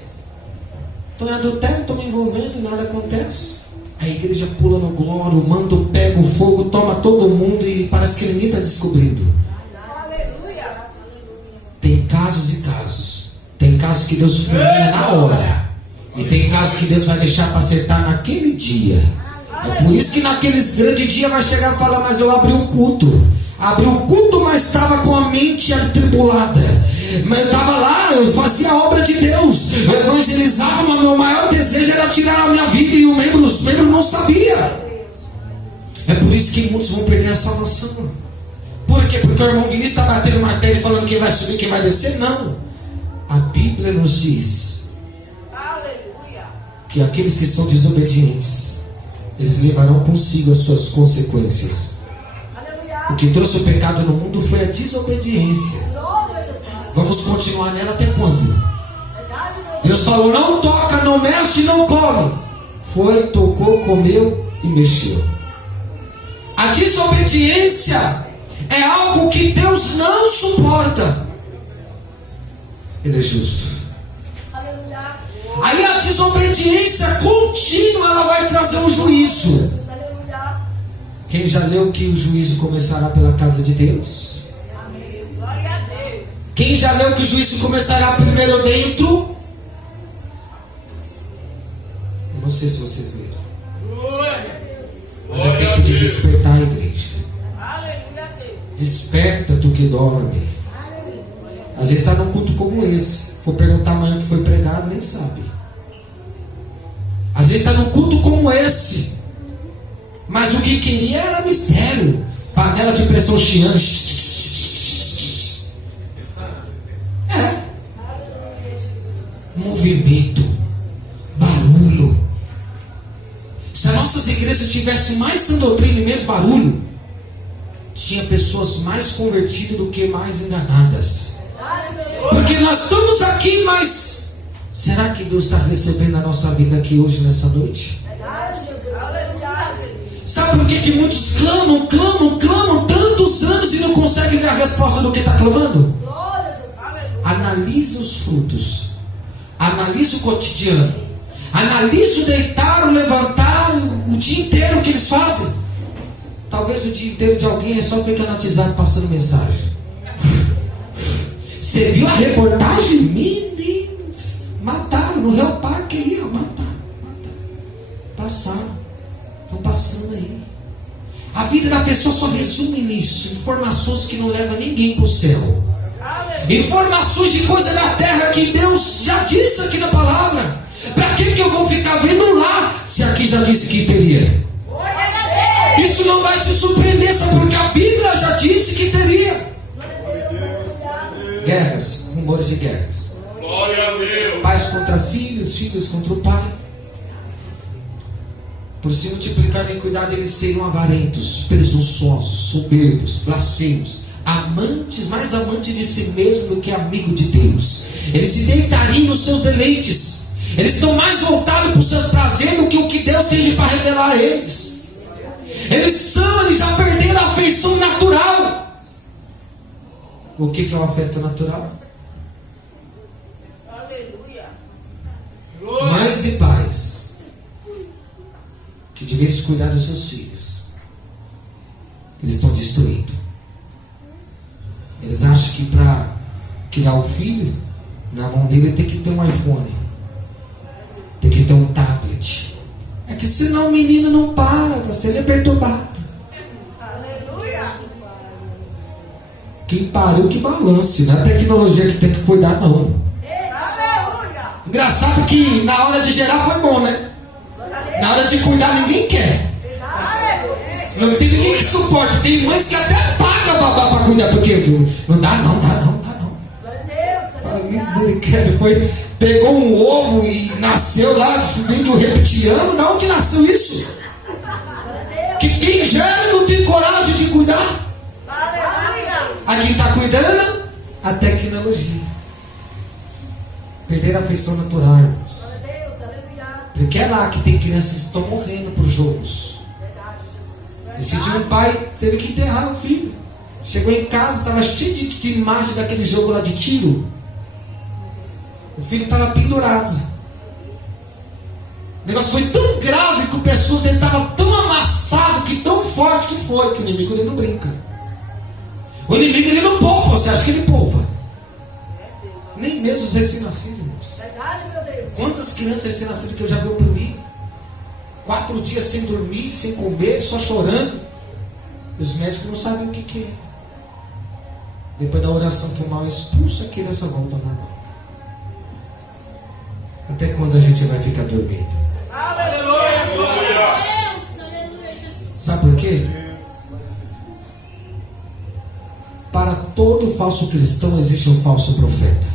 Estou em adultério, estou me envolvendo e nada acontece. A igreja pula no glória, o manto pega o fogo, toma todo mundo e parece que ninguém está descobrindo. Tem casos e casos. Tem casos que Deus fulmina na hora. E tem casos que Deus vai deixar para acertar naquele dia. É por isso que naqueles grandes dias vai chegar e falar: mas eu abri o culto. Abri o culto, mas estava com a mente atribulada. Mas eu estava lá, eu fazia a obra de Deus. Eu evangelizava, mas meu maior desejo era tirar a minha vida. E os membros não sabiam. É por isso que muitos vão perder a salvação. Por quê? Porque o irmão Vinícius está batendo o martelo e falando quem vai subir, quem vai descer? Não. A Bíblia nos diz Aleluia. que aqueles que são desobedientes, eles levarão consigo as suas consequências. Aleluia. O que trouxe o pecado no mundo foi a desobediência. Glória a Jesus. Vamos continuar nela até quando? Verdade, meu Deus. Deus falou, não toca, não mexe, não come. Foi, tocou, comeu e mexeu. A desobediência é algo que Deus não suporta. Ele é justo. Aleluia. Aí a desobediência contínua, ela vai trazer um juízo. Aleluia. Quem já leu que o juízo começará pela casa de Deus? Amém. Glória a Deus. Quem já leu que o juízo começará primeiro dentro? Eu não sei se vocês leram. Mas é tempo de despertar a igreja. Aleluia, Deus. Desperta tu que dorme. Às vezes está num culto como esse. For perguntar amanhã o que foi pregado, nem sabe. Às vezes está num culto como esse. Mas o que queria era mistério. Panela de pressão chiando. É. Movimento. Barulho. Se as nossas igrejas tivessem mais sã doutrina e menos barulho, tinha pessoas mais convertidas do que mais enganadas. Verdade, meu Deus. Porque nós estamos aqui, mas será que Deus está recebendo a nossa vida aqui hoje, nessa noite? Verdade, meu Deus. Aleluia. Sabe por que muitos clamam tantos anos e não conseguem ver a resposta do que está clamando? Glória a Jesus. Aleluia. Analise os frutos. Analise o cotidiano. Analise o deitar, o levantar, o dia inteiro que eles fazem. Talvez o dia inteiro de alguém é só ficar no WhatsApp passando mensagem. Você viu a reportagem? Meninos, mataram no Real Parque aí, ó, mataram. Passaram. Estão passando aí. A vida da pessoa só resume nisso. Informações que não levam ninguém para o céu. Informações de coisa da terra que Deus já disse aqui na palavra. Para que eu vou ficar vendo lá, se aqui já disse que teria? Glória a Deus. Isso não vai se surpreender, sabe? Porque a Bíblia já disse que teria. Guerras, rumores de guerras. Glória a Deus. Pais contra filhos, filhos contra o pai. Por se multiplicar a iniquidade, eles seriam avarentos, presunçosos, soberbos, blasfemos, amantes, mais amantes de si mesmo do que amigo de Deus. Eles se deitariam nos seus deleites. Eles estão mais voltados para os seus prazeres do que o que Deus tem para revelar a eles. Eles já perderam a afeição natural. O que é o afeto natural? Aleluia. Mães e pais que de vez cuidar dos seus filhos, eles estão destruindo. Eles acham que para criar o filho, na mão dele tem que ter um iPhone, tem que ter um tablet. É que senão o menino não para, pastor, ele é perturbado. Aleluia. Quem pariu que balance, não é a tecnologia que tem que cuidar, não. Aleluia. Engraçado que na hora de gerar foi bom, né? Na hora de cuidar ninguém quer. Aleluia. Não tem ninguém que suporte. Tem mães que até paga babá para cuidar, porque não dá não. Glória a Deus. Fala, misericórdia, pegou um ovo e nasceu lá, veio de um reptiliano. Da onde nasceu isso? Que quem gera não tem coragem de cuidar. Aleluia. A quem está cuidando, a tecnologia. Perder a afeição natural, irmãos. Glória a Deus. Aleluia. Porque é lá que tem crianças que estão morrendo por jogos. Verdade, Jesus. Esse dia um pai teve que enterrar o filho. Chegou em casa, estava cheio de imagem daquele jogo lá de tiro. O filho estava pendurado. O negócio foi tão grave que o pescoço dele estava tão amassado, que tão forte que foi, que o inimigo ele não brinca. O inimigo ele não poupa, você acha que ele poupa? Nem mesmo os recém-nascidos, irmãos. Verdade, meu Deus. Quantas crianças recém-nascidas que eu já vi oprimir? 4 dias sem dormir, sem comer, só chorando. E os médicos não sabem o que é. Depois da oração que o mal expulsa, a criança volta ao normal. Até quando a gente vai ficar dormindo? Aleluia. Sabe por quê? falso cristão, existe um falso profeta.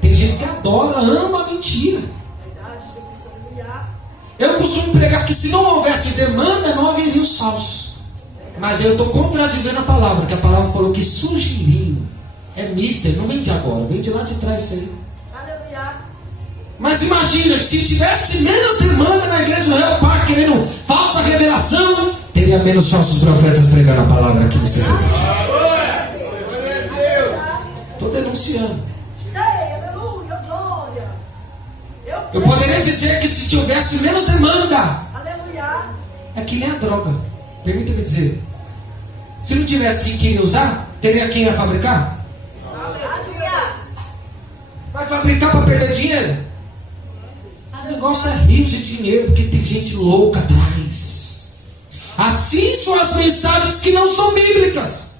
Tem gente que adora, ama a mentira. Verdade, Jesus, aleluia. Eu costumo pregar que se não houvesse demanda, não haveria os falsos. Mas eu estou contradizendo a palavra, que a palavra falou que surgiriam. É mister, não vem de agora, vem de lá de trás isso aí. Aleluia. Mas imagina, se tivesse menos demanda na igreja do Real Parque, querendo falsa revelação, teria menos falsos profetas pregando a palavra aqui nesse tempo. Estou denunciando. Aleluia, glória. Eu poderia dizer que se tivesse menos demanda, Aleluia. é que nem a droga. Permita-me dizer. Se não tivesse quem queria usar, teria quem ia fabricar? Aleluia. Vai fabricar para perder dinheiro? O negócio é rio de dinheiro, porque tem gente louca atrás. Assim são as mensagens que não são bíblicas.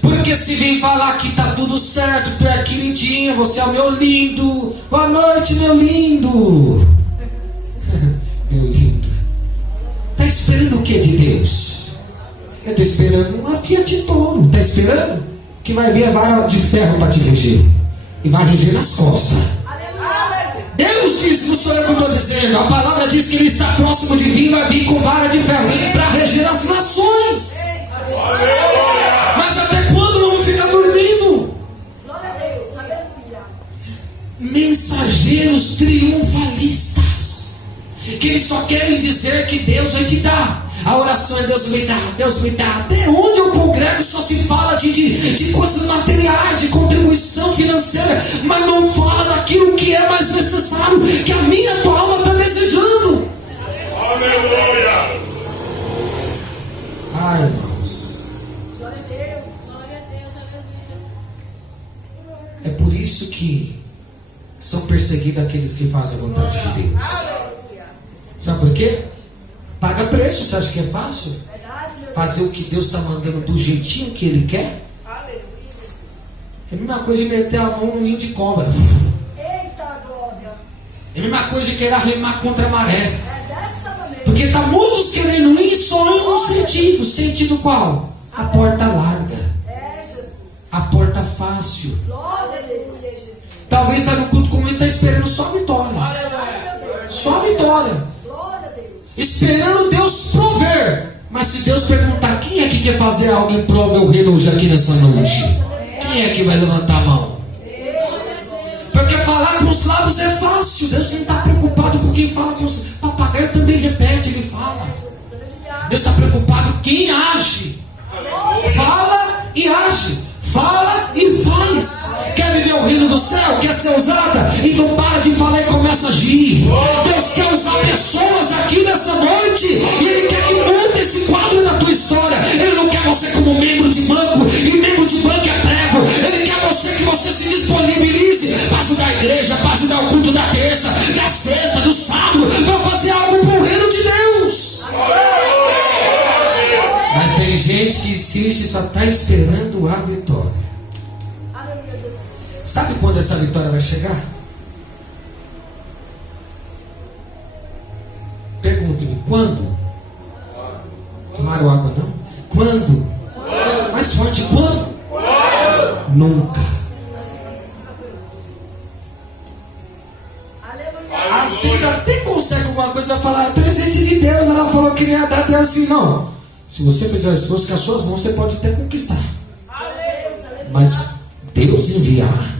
Porque se vem falar que está tudo certo, tu é queridinha, você é o meu lindo. Boa noite, meu lindo. Meu lindo. Está esperando o que de Deus? Eu estou esperando uma Fiat Toro. Está esperando que vai vir a vara de ferro para te reger. E vai reger nas costas. Deus diz, não sou eu que estou dizendo. A palavra diz que Ele está próximo de vir, vai vir com vara de ferro para reger as nações. Mas até quando vamos ficar dormindo? Glória a Deus, aleluia. Mensageiros triunfalistas, que eles só querem dizer que Deus vai te dar. A oração é Deus me dá, Deus me dá. Até onde eu congrego só se fala de coisas materiais, de contribuição financeira, mas não fala daquilo que é mais necessário, que a minha tua alma está desejando. Aleluia. Ai, irmãos, Glória a Deus. Glória a Deus, aleluia. é por isso que são perseguidos aqueles que fazem a vontade de Deus. Aleluia. Sabe por quê? Paga preço. Você acha que é fácil Verdade, meu fazer o que Deus está mandando do jeitinho que Ele quer? Aleluia. É a mesma coisa de meter a mão no ninho de cobra. Eita glória. É a mesma coisa de querer remar contra a maré. É dessa maneira. Porque está muitos querendo ir só em um sentido. Sentido qual? A porta larga, É Jesus. a porta fácil. Glória a Deus. Talvez está no culto como esse, está esperando só a vitória. Verdade, meu Deus. Só a vitória. Glória a Deus. Esperando Deus prover. Mas se Deus perguntar, quem é que quer fazer algo em prol do meu reino hoje aqui nessa noite? Quem é que vai levantar a mão? Porque falar com os lábios é fácil. Deus não está preocupado com quem fala com os... Papagaio também repete, ele fala. Deus está preocupado com quem age. Fala e age. Fala e faz. Quer viver o reino do céu? Quer ser usada? Então para de falar e começa a agir. Deus quer usar pessoas aqui nessa noite. E Ele quer que mude esse quadro da tua história. Ele não quer você como membro de banco. E membro de banco é prego. Ele quer você que você se disponibilize para ajudar a igreja, para ajudar o culto da terça, da sexta, do sábado, para fazer algo para o reino de Deus. Mas tem gente que insiste e só está esperando a vitória. Aleluia, Jesus. Sabe quando essa vitória vai chegar? Pergunte-me, quando? Tomaram água não? Quando? Mais forte, quando? Nunca. Aleluia. Às vezes até consegue alguma coisa, falar, é presente de Deus. Ela falou que nem a data é assim, não. Se você fizer esforço com as suas mãos, você pode até conquistar. Mas Deus enviar,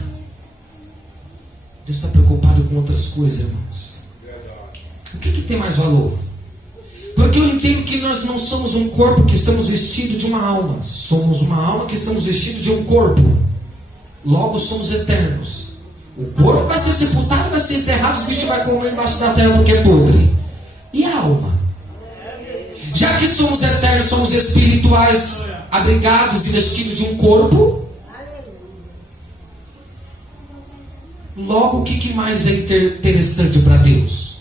Deus está preocupado com outras coisas, irmãos. O que tem mais valor? Porque eu entendo que nós não somos um corpo que estamos vestidos de uma alma. Somos uma alma que estamos vestidos de um corpo. Logo somos eternos. O corpo vai ser sepultado, vai ser enterrado, os bichos vão comer embaixo da terra porque é podre. E a alma? Já que somos eternos, somos espirituais, abrigados e vestidos de um corpo. Logo, o que mais é interessante para Deus?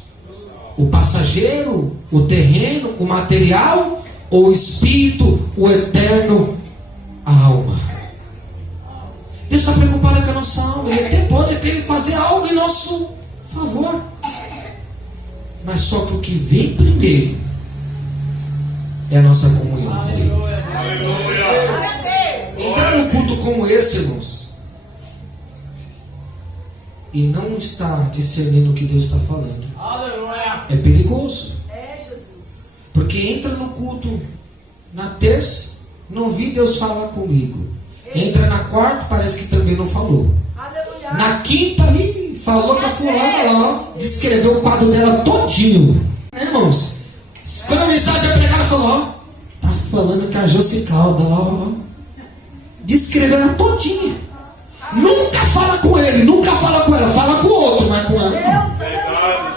O passageiro, o terreno, o material, ou o espírito, o eterno, a alma? Deus está preocupado com a nossa alma. Ele até pode fazer algo em nosso favor. Mas só que o que vem primeiro é a nossa comunhão com Ele. Glória a Deus. entra num culto como esse, irmãos, e não está discernindo o que Deus está falando, é perigoso. É, Jesus. Porque entra no culto na terça, não vi Deus falar comigo. Entra na quarta, parece que também não falou. Aleluia. Na quinta, falou com a fulana lá, descreveu o quadro dela todinho. Irmãos, quando a mensagem é pregada, falou, ó, tá falando com a Josi Calda lá, ó. Descreveu ela todinha. Nunca fala com ele, nunca fala com ela, fala com o outro, mas com ela não. Verdade.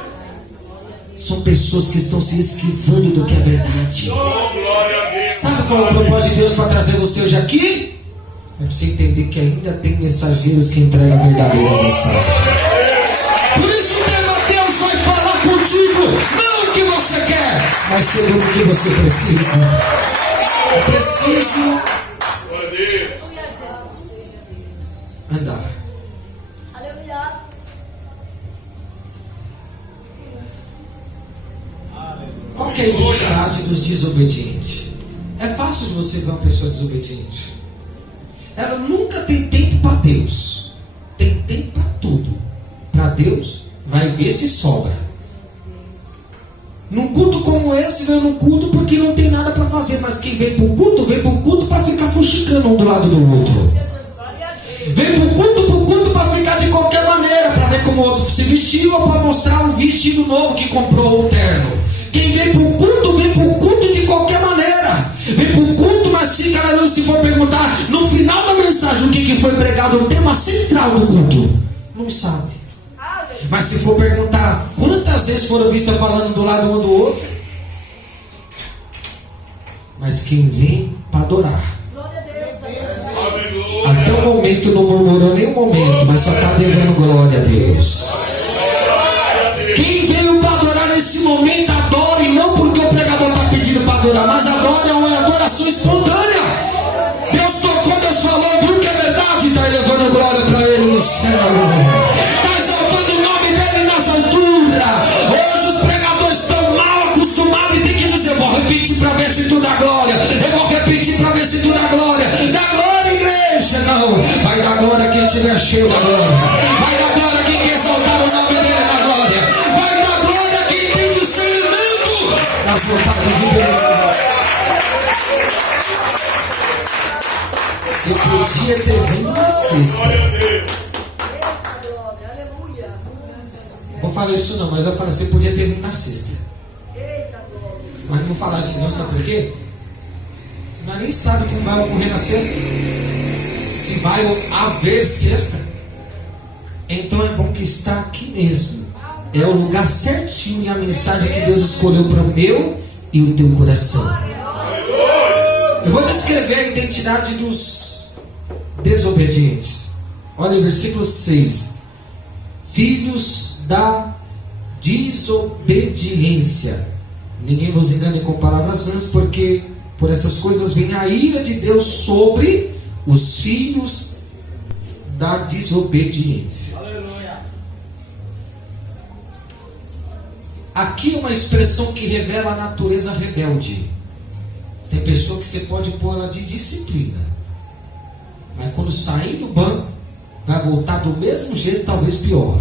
São pessoas que estão se esquivando do que é verdade. Oh, glória a Deus. Sabe qual é o propósito de Deus para trazer você hoje aqui? É para você entender que ainda tem mensageiros que entregam a verdadeira mensagem. Por isso o tema Deus vai falar contigo, não o que você quer, mas segundo o que você precisa. Eu preciso Glória a Deus. andar. Aleluia. Qual que é a identidade dos desobedientes? É fácil de você ver uma pessoa desobediente. Ela nunca tem tempo para Deus. Tem tempo para tudo. Para Deus, vai ver se sobra. Num culto como esse, vem num culto porque não tem nada para fazer. Mas quem vem para o culto para ficar fuxicando um do lado do outro. Vem para o culto para ficar de qualquer maneira. Para ver como o outro se vestiu ou para mostrar o vestido novo que comprou o terno. Quem vem para o culto de qualquer maneira. Vem para o culto, mas fica lá, se for perguntar no final da mensagem o que foi pregado, o tema central do culto, não sabe. Mas se for perguntar quantas vezes foram vistas falando do lado um do outro, mas quem vem para adorar, Glória a Deus. Aleluia. até o momento não murmurou nem um momento, mas só está devendo glória a Deus. Quem veio para adorar nesse momento, adora, e não porque o pregador está pedindo para adorar, mas adora é uma adoração espontânea. Deus tocou, Deus falou, viu que é verdade, está elevando glória para Ele no céu, está exaltando o nome dEle nas alturas. Hoje os pregadores estão mal acostumados e tem que dizer, eu vou repetir para ver se tu dá glória, eu vou repetir para ver se tu dá glória, igreja, não, vai dar glória quem estiver cheio da glória, vai dar glória quem quer exaltar o nome dEle na glória, vai dar glória quem tem discernimento nas vontades de Deus. Você podia ter vindo na sexta. Glória a Deus. Aleluia. Vou falar isso não, mas eu falo, você podia ter vindo na sexta. Eita glória. Mas não falar isso não, sabe por quê? Nós nem sabe o que vai ocorrer na sexta. Se vai haver sexta. Então é bom que está aqui mesmo. É o lugar certinho e a mensagem que Deus escolheu para o meu e o teu coração. Eu vou descrever a identidade dos desobedientes. Olha o versículo 6. Filhos da desobediência. Ninguém vos engane com palavras vãs, porque por essas coisas vem a ira de Deus sobre os filhos da desobediência. Aqui é uma expressão que revela a natureza rebelde. Tem pessoa que você pode pôr ela de disciplina, mas quando sair do banco vai voltar do mesmo jeito, talvez pior.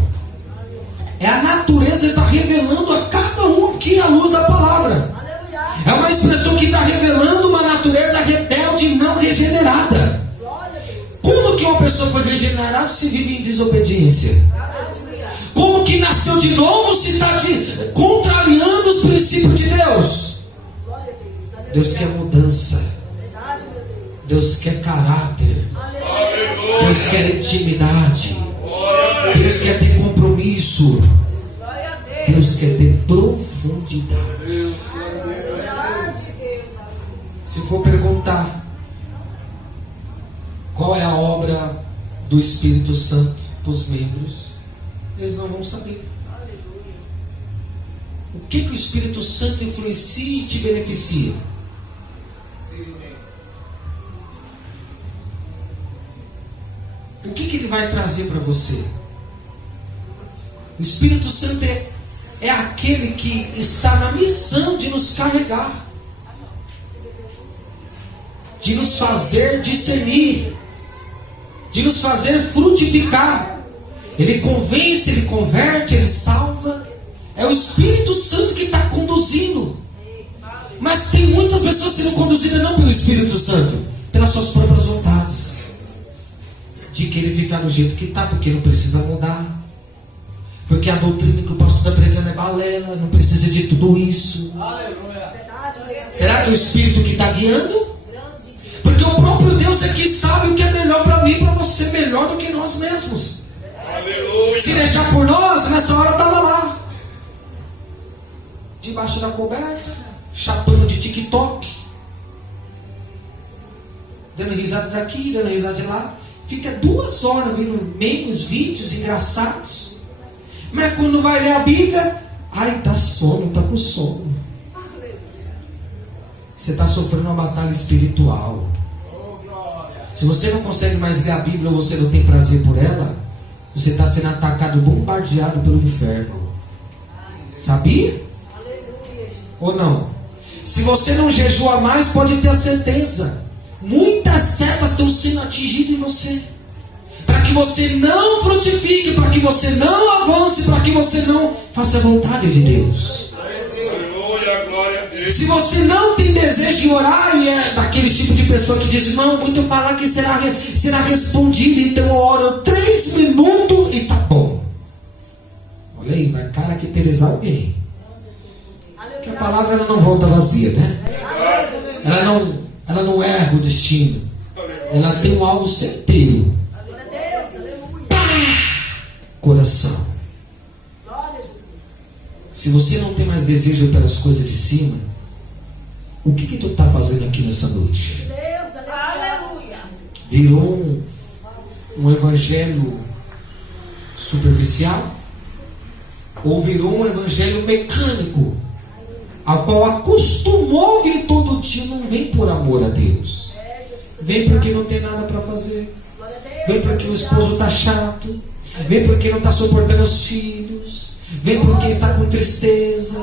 É a natureza, ele está revelando a cada um aqui a luz da palavra. Aleluia. É uma expressão que está revelando uma natureza rebelde e não regenerada. Glória a Deus. Como que uma pessoa foi regenerada se vive em desobediência? Aleluia. Como que nasceu de novo se está contrariando os princípios de Deus? Glória a Deus. Aleluia. Deus quer mudança. Verdade, meu Deus. Deus quer caráter. Aleluia. Deus quer intimidade. Deus quer ter compromisso. Glória a Deus. Deus quer ter profundidade. Verdade, Deus. Se for perguntar qual é a obra do Espírito Santo para os membros, eles não vão saber. O que o Espírito Santo influencia e te beneficia? O que ele vai trazer para você? O Espírito Santo é aquele que está na missão de nos carregar, de nos fazer discernir de nos fazer frutificar. Ele convence, Ele converte, Ele salva. É o Espírito Santo que está conduzindo. Mas tem muitas pessoas sendo conduzidas não pelo Espírito Santo, pelas suas próprias vontades, de querer ficar do jeito que está, porque não precisa mudar, porque a doutrina que o pastor está pregando é balela, não precisa de tudo isso. Será que é o Espírito que está guiando? Porque o próprio Deus é que sabe o que é melhor para mim e para você, melhor do que nós mesmos. Aleluia. Se deixar por nós, nessa hora eu estava lá, debaixo da coberta, chapando de TikTok, dando risada daqui, dando risada de lá. Fica 2 horas vendo memes, vídeos engraçados. Mas quando vai ler a Bíblia, ai, tá sono, tá com sono. Você está sofrendo uma batalha espiritual. Se você não consegue mais ler a Bíblia ou você não tem prazer por ela, você está sendo atacado, bombardeado pelo inferno. Sabia? Ou não? Se você não jejua mais, pode ter a certeza, muitas setas estão sendo atingidas em você, para que você não frutifique, para que você não avance, para que você não faça a vontade de Deus. Aleluia, glória a Deus. Se você não tem desejo de orar e é daquele tipo de pessoa que diz, não, muito falar que será respondido, então eu oro 3 minutos e tá bom. Olha aí, vai caracterizar alguém. Porque a palavra ela não volta vazia, né? Ela não erra o destino. Ela tem um alvo certeiro. Coração. Se você não tem mais desejo pelas coisas de cima, o que tu está fazendo aqui nessa noite? Virou um evangelho superficial? Ou virou um evangelho mecânico, ao qual acostumou vir todo dia? Não vem por amor a Deus, vem porque não tem nada para fazer, vem porque o esposo está chato, vem porque não está suportando os filhos, vem porque está com tristeza,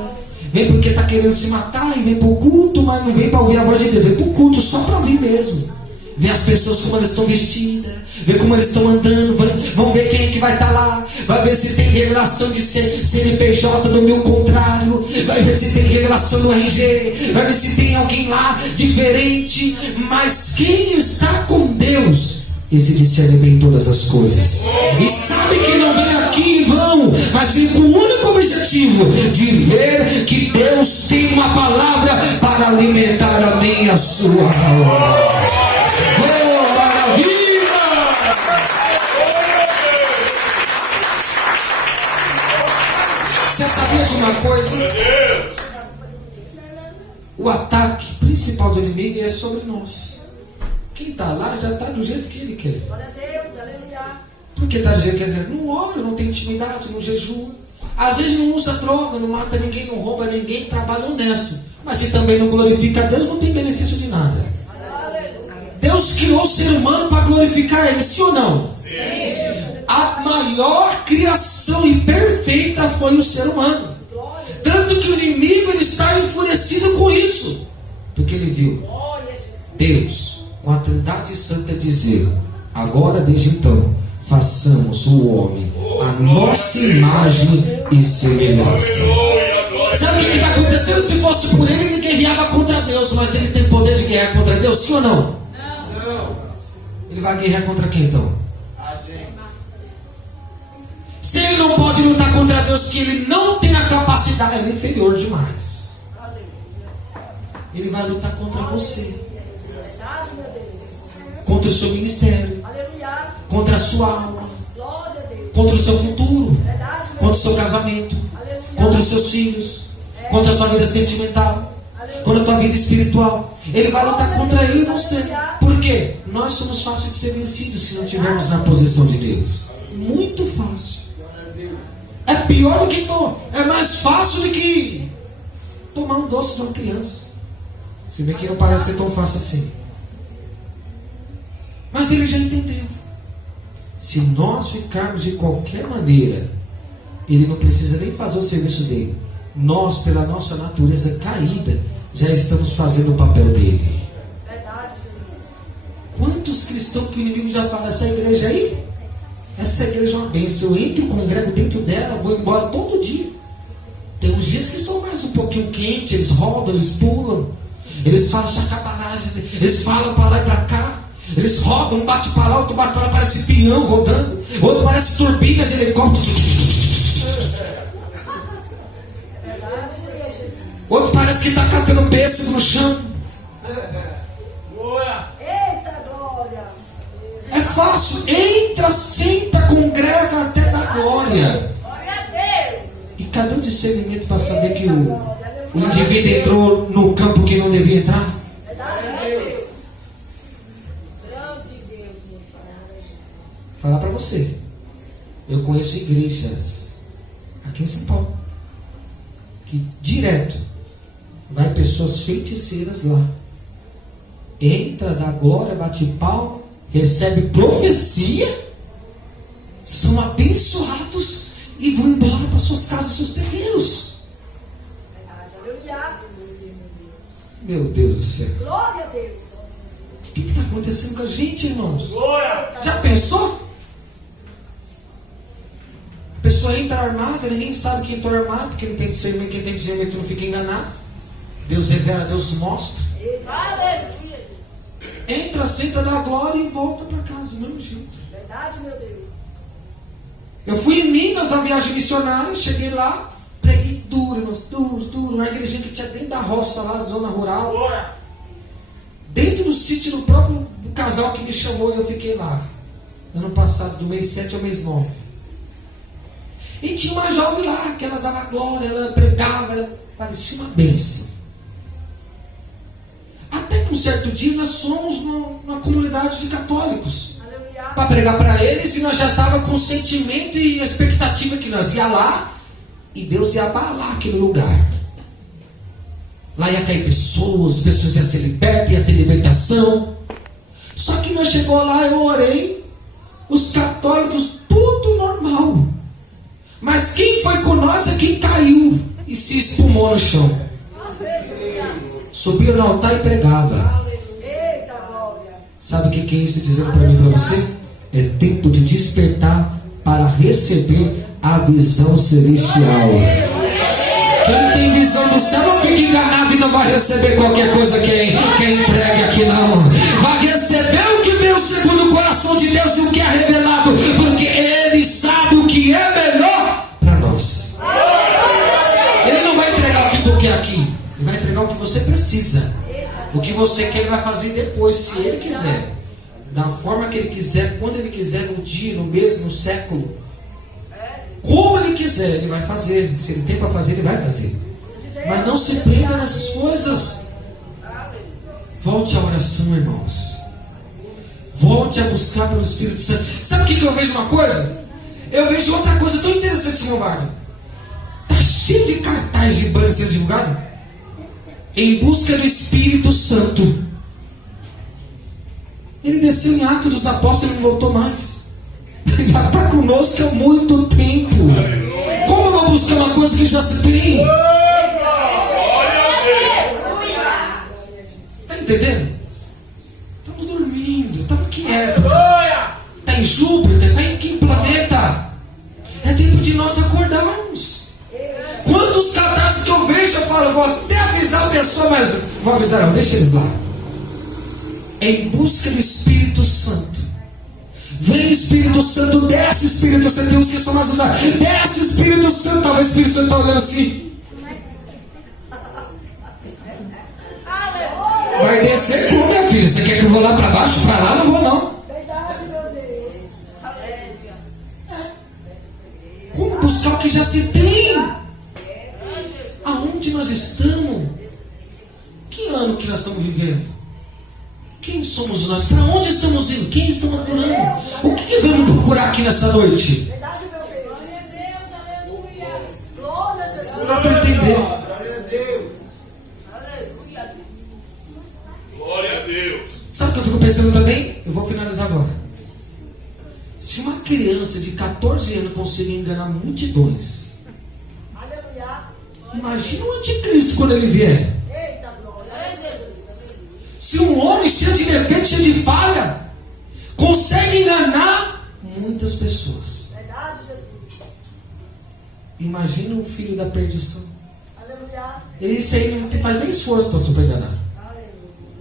vem porque está querendo se matar, e vem para o culto, mas não vem para ouvir a voz de Deus, vem para o culto só para ouvir mesmo. Vê as pessoas como elas estão vestidas, vê como elas estão andando, vão ver quem é que vai estar lá, vai ver se tem revelação de CNPJ do meu contrário, vai ver se tem revelação no RG, vai ver se tem alguém lá diferente. Mas quem está com Deus, esse discerne bem todas as coisas, e sabe que não vem aqui em vão, mas vem com o único objetivo de ver que Deus tem uma palavra para alimentar a minha e a sua alma. Oh, maravilha! Você sabia de uma coisa? O ataque principal do inimigo é sobre nós. Quem está lá já está do jeito que ele quer. Por que está do jeito que ele quer? Não ora, não tem intimidade, não jejua. Às vezes não usa droga, não mata ninguém, não rouba ninguém, trabalha honesto. Mas se também não glorifica a Deus, não tem benefício de nada. Deus criou o ser humano para glorificar Ele, sim ou não? Sim. A maior criação e perfeita foi o ser humano. Tanto que o inimigo ele está enfurecido com isso, porque ele viu Deus com a Trindade Santa dizer: agora desde então façamos o homem a nossa imagem e semelhança. Sabe o que está acontecendo? Se fosse por ele, ele guerreava contra Deus, mas ele tem poder de guerrear contra Deus, sim ou não? Ele vai guerrear contra quem então? Se ele não pode lutar contra Deus, que ele não tem a capacidade, ele é inferior demais. Ele vai lutar contra você, contra o seu ministério, contra a sua alma, contra o seu futuro, contra o seu casamento, contra os seus filhos, contra a sua vida sentimental, contra a tua vida espiritual. Ele vai lutar contra eu e você. Por quê? Nós somos fáceis de ser vencidos se não estivermos na posição de Deus. Muito fácil. É pior do que é mais fácil do que tomar um doce de uma criança. Se bem que não parece ser tão fácil assim. Mas ele já entendeu. Se nós ficarmos de qualquer maneira, ele não precisa nem fazer o serviço dele. Nós, pela nossa natureza caída, já estamos fazendo o papel dele. Quantos cristãos cristão que o inimigo já fala, essa igreja aí, essa igreja é uma bênção. Eu entro, congrego dentro dela, vou embora todo dia. Tem uns dias que são mais um pouquinho quentes, eles rodam, eles pulam, eles falam chacabaragem, eles falam para lá e para cá, eles rodam, um bate para lá, outro bate para lá, parece peão rodando, outro parece turbina de helicóptero, outro parece que está catando pêssego no chão. Eita glória. É fácil, entra, senta, congrega até dar glória. Glória a Deus. E cadê o discernimento para saber que o indivíduo entrou no campo que não devia entrar? Verdade, meu Deus. Grande Deus, meu Pai. Falar para você, eu conheço igrejas aqui em São Paulo que direto vai pessoas feiticeiras lá, entra, dá glória, bate palma, recebe profecia, são abençoados e vão embora para suas casas, seus terreiros. Verdade, aleluia. Meu Deus do céu, Glória a Deus. o que está acontecendo com a gente, irmãos? Glória. Já pensou? A pessoa entra armada, ninguém sabe quem entrou armado, porque não tem discernimento, quem tem discernimento não fica enganado. Deus revela, Deus mostra. Aleluia. Entra, senta, dá glória e volta para casa, do mesmo jeito. Verdade, meu Deus. Eu fui em Minas na viagem missionária, cheguei lá, preguei duro, na igrejinha que tinha dentro da roça lá, zona rural. Glória. Dentro do sítio do próprio do casal que me chamou, e eu fiquei lá. Ano passado, do mês 7 ao mês 9. E tinha uma jovem lá, que ela dava glória, ela pregava, ela parecia uma bênção. Até que um certo dia nós fomos numa comunidade de católicos Aleluia. para pregar para eles, e nós já estávamos com sentimento e expectativa que nós ia lá e Deus ia abalar aquele lugar. Lá ia cair pessoas iam ser libertas, ia ter libertação. Só que nós chegou lá, eu orei, os católicos tudo normal, mas quem foi com nós é quem caiu e se espumou no chão. Subia no altar e pregava. Eita glória. Sabe o que é isso dizendo para mim e para você? É tempo de despertar para receber a visão celestial. Quem tem visão do céu não fica enganado e não vai receber qualquer coisa que entregue aqui não. Vai receber o que veio segundo o coração de Deus e o que é revelado, porque Ele sabe o que é melhor para nós. Ele não vai entregar o que tu quer aqui, Ele vai entregar o que você precisa. O que você quer, Ele vai fazer depois, se Ele quiser, da forma que Ele quiser, quando Ele quiser, no dia, no mês, no século. Como Ele quiser, Ele vai fazer. Se Ele tem para fazer, Ele vai fazer. Mas não se prenda nessas coisas. Volte à oração, irmãos. Volte a buscar pelo Espírito Santo. Sabe o que eu vejo uma coisa? Eu vejo outra coisa tão interessante, irmão Wagner. Está cheio de cartaz de banner sendo divulgado em busca do Espírito Santo. Ele desceu em Atos dos Apóstolos e não voltou mais. Já está conosco há muito tempo. Como eu vou buscar uma coisa que já se tem? Está entendendo? Estamos dormindo, estamos quietos. Está em Júpiter, está em que planeta? É tempo de nós acordarmos. Quantos cartazes que eu vejo, eu falo, eu vou até avisar a pessoa, mas vou avisar não, deixa eles lá. Em busca do Espírito Santo. Vem Espírito Santo, desce Espírito Santo. Tem uns que são mais usados. Desce Espírito Santo. Talvez o Espírito Santo está olhando assim. Vai descer como, minha filha? Você quer que eu vou lá para baixo? Para lá não vou não. Verdade, meu Deus. Como buscar o que já se tem? Aonde nós estamos? Que ano que nós estamos vivendo? Quem somos nós? Para onde estamos indo? Quem estamos adorando? O que vamos procurar aqui nessa noite? Verdade, meu Deus. Glória a Deus, aleluia. Glória a Jesus. Não dá para entender. Glória a Deus. Sabe o que eu fico pensando também? Eu vou finalizar agora. Se uma criança de 14 anos conseguir enganar multidões, Aleluia. imagina o anticristo quando ele vier. Eita glória. Se um homem cheio de defeito, cheio de falha, consegue enganar muitas pessoas. Verdade, Jesus. Imagina o filho da perdição. Aleluia. Isso aí não faz nem esforço, pastor, para enganar. Aleluia.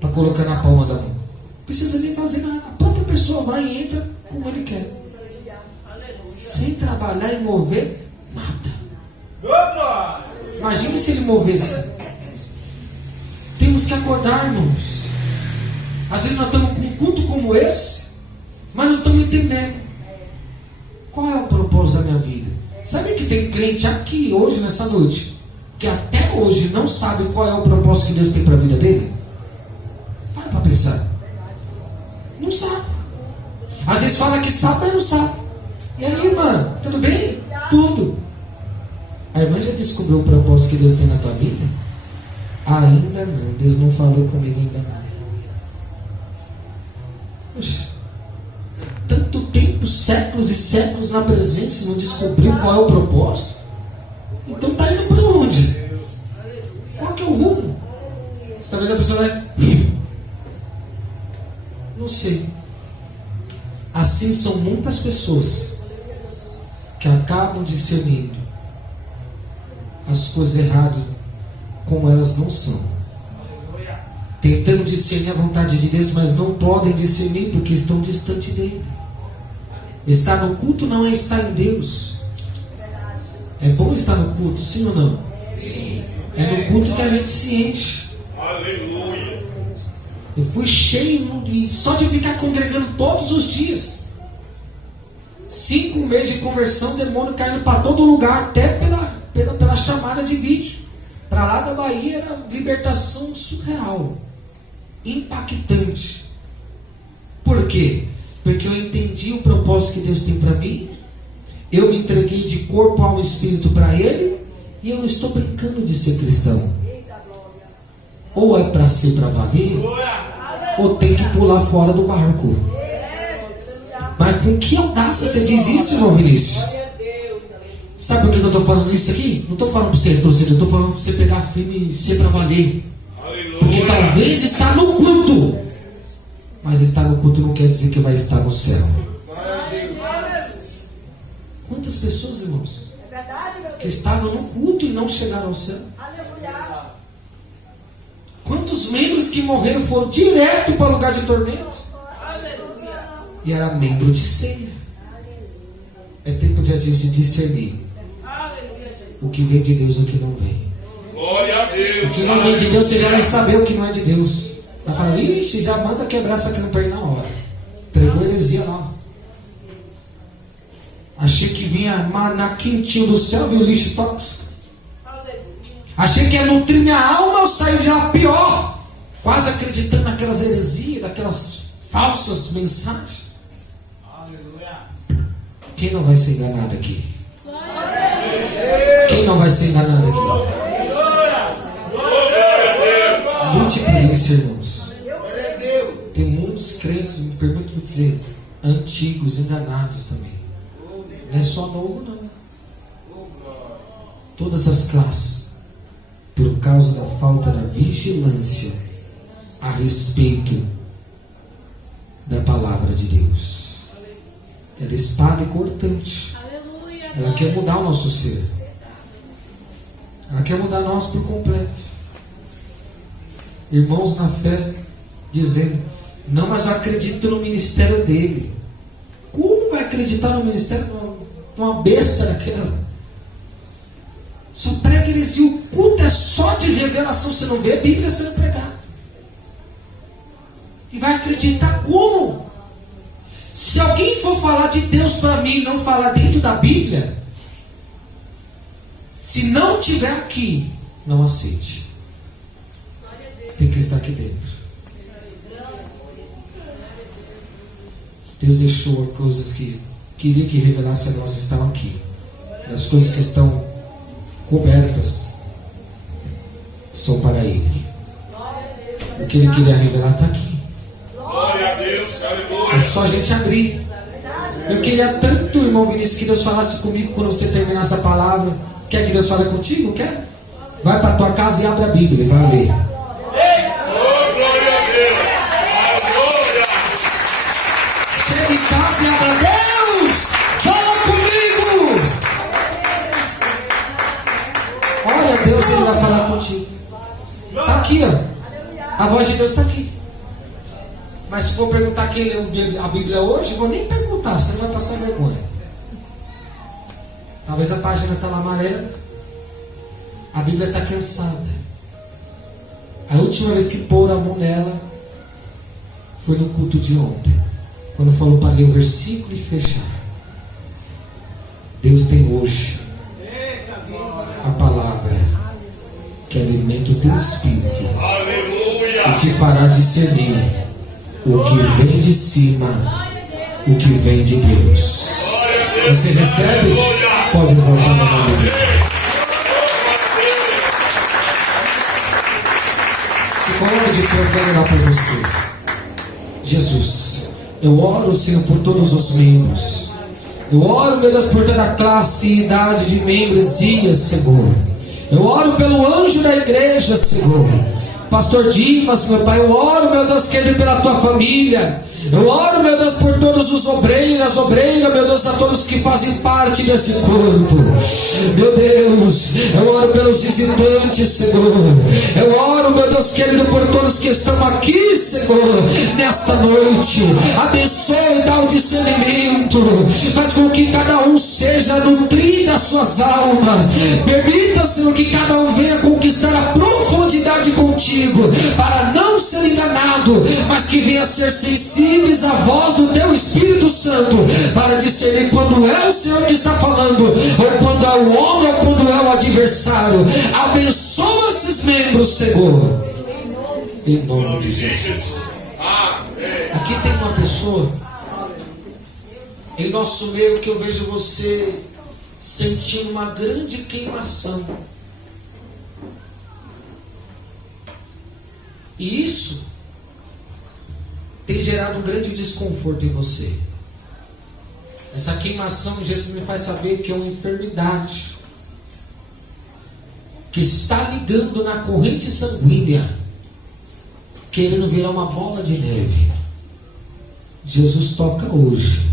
Para colocar na palma da mão. Não precisa nem fazer nada. A própria pessoa vai e entra como ele quer. Sem trabalhar e mover nada. Imagine se ele movesse. Temos que acordar, irmãos. Às vezes nós estamos com um culto como esse, mas não estamos entendendo qual é o propósito da minha vida. Sabe que tem crente aqui hoje, nessa noite, que até hoje não sabe qual é o propósito que Deus tem para a vida dele? Para pensar. Não sabe. Às vezes fala que sabe, mas não sabe. E aí, irmã, tudo bem? Tudo. A irmã já descobriu o propósito que Deus tem na tua vida? Ainda não. Deus não falou comigo ainda não. Poxa, tanto tempo, séculos e séculos na presença e não descobriu qual é o propósito? Então está indo para onde? Qual que é o rumo? Talvez a pessoa vai... Não sei. Assim são muitas pessoas que acabam discernindo as coisas erradas como elas não são, tentando discernir a vontade de Deus, mas não podem discernir porque estão distante dele. Estar no culto não é estar em Deus. É bom estar no culto, sim ou não? É no culto que a gente se enche. Aleluia. Eu fui cheio e só de ficar congregando todos os dias. 5 meses de conversão, demônio caindo para todo lugar, até pela chamada de vídeo. Para lá da Bahia era libertação surreal, impactante. Por quê? Porque eu entendi o propósito que Deus tem para mim. Eu me entreguei de corpo, alma e espírito para Ele. E eu não estou brincando de ser cristão. Ou é para ser para valer, ou tem que pular fora do barco. Mas com que audácia você diz isso, irmão Vinícius? Sabe por que eu estou falando isso aqui? Não estou falando para você torcer, eu estou falando para você pegar firme e ser para valer. Porque talvez está no culto, mas estar no culto não quer dizer que vai estar no céu. Quantas pessoas, irmãos, que estavam no culto e não chegaram ao céu? Quantos membros que morreram foram direto para o lugar de tormento? E era membro de ceia. É tempo de discernir o que vem de Deus e o que não vem. Glória a Deus. O que não vem de Deus, você já vai saber o que não é de Deus. Vai falar, ixi, já manda quebrar essa campanha na hora. Entregou heresia lá. Achei que vinha na quentinho do céu, viu, lixo tóxico. Achei que ia nutrir minha alma, eu saí já pior. Quase acreditando naquelas heresias, naquelas falsas mensagens. Quem não vai ser enganado aqui? Quem não vai ser enganado aqui? Lute por isso, irmãos. Tem muitos crentes, me permito me dizer, antigos, enganados também. Não é só novo, não. Todas as classes, por causa da falta da vigilância a respeito da palavra de Deus. Ela é espada e cortante. Ela quer mudar o nosso ser. Ela quer mudar nós por completo. Irmãos na fé, dizendo, não, mas eu acredito no ministério dele. Como vai acreditar no ministério de uma besta daquela? Só prega heresia. O culto é só de revelação. Você não vê a Bíblia sendo pregada. E vai acreditar como? Se alguém for falar de Deus para mim e não falar dentro da Bíblia, se não tiver aqui, não aceite. Tem que estar aqui dentro. Deus deixou coisas que queria que revelasse a nós estão aqui. E as coisas que estão cobertas são para Ele. O que Ele queria revelar está aqui. Glória a Deus, aleluia. É só a gente abrir. Eu queria tanto, irmão Vinícius, que Deus falasse comigo quando você terminar essa palavra. Quer que Deus fale contigo? Quer? Vai para tua casa e abre a Bíblia e vai ler. Oh, glória a Deus. Glória. Chega em Deus, Ele vai falar contigo. Está aqui, ó. A voz de Deus está aqui. Mas se for perguntar quem leu a Bíblia hoje, eu vou nem perguntar, você não vai passar vergonha. Talvez a página está lá amarela. A Bíblia está cansada. A última vez que pôr a mão nela foi no culto de ontem, quando falou para ler o versículo e fechar. Deus tem hoje a palavra que alimenta o teu espírito e te fará discernir o que vem de cima, o que vem de Deus. Você recebe? Pode exaltar o nome de Deus. Se coloque de pé, eu quero orar por você. Jesus, eu oro, Senhor, por todos os membros. Eu oro, meu Deus, por toda a classe e idade de membresias, Senhor. Eu oro pelo anjo da igreja, Senhor. Pastor Dimas, meu Pai, eu oro, meu Deus querido, pela tua família. Eu oro, meu Deus, por todos os obreiras, meu Deus, a todos que fazem parte desse corpo. Meu Deus, eu oro pelos visitantes, Senhor. Eu oro, meu Deus querido, por todos que estão aqui, Senhor, nesta noite. Abençoe e dá o discernimento. Faz com que cada um seja nutrido as suas almas. Permita, Senhor, que cada um venha conquistar a profundidade contigo, para não ser enganado, mas que venha ser sensível à voz do teu Espírito Santo, para discernir quando é o Senhor que está falando, ou quando é o homem, ou quando é o adversário. Abençoa esses membros, Senhor, em nome de Jesus. Aqui tem uma pessoa em nosso meio que eu vejo você sentindo uma grande queimação, e isso tem gerado um grande desconforto em você. Essa queimação, Jesus me faz saber que é uma enfermidade que está ligando na corrente sanguínea, querendo virar uma bola de neve. Jesus toca hoje.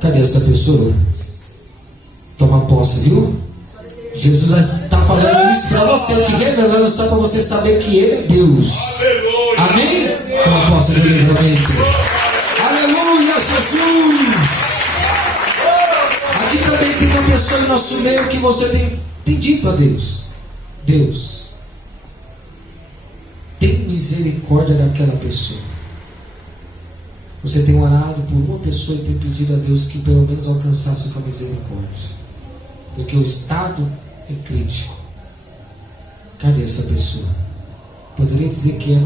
Cadê essa pessoa? Toma posse, viu? Jesus está falando isso para você, te revelando só para você saber que Ele é Deus. Amém? Toma posse do livramento. Aleluia, Jesus. Aqui também tem uma pessoa em nosso meio que você tem dito a Deus: Deus, tem misericórdia daquela pessoa. Você tem orado por uma pessoa e tem pedido a Deus que pelo menos alcançasse com a misericórdia, porque o estado é crítico. Cadê essa pessoa? Poderia dizer que é?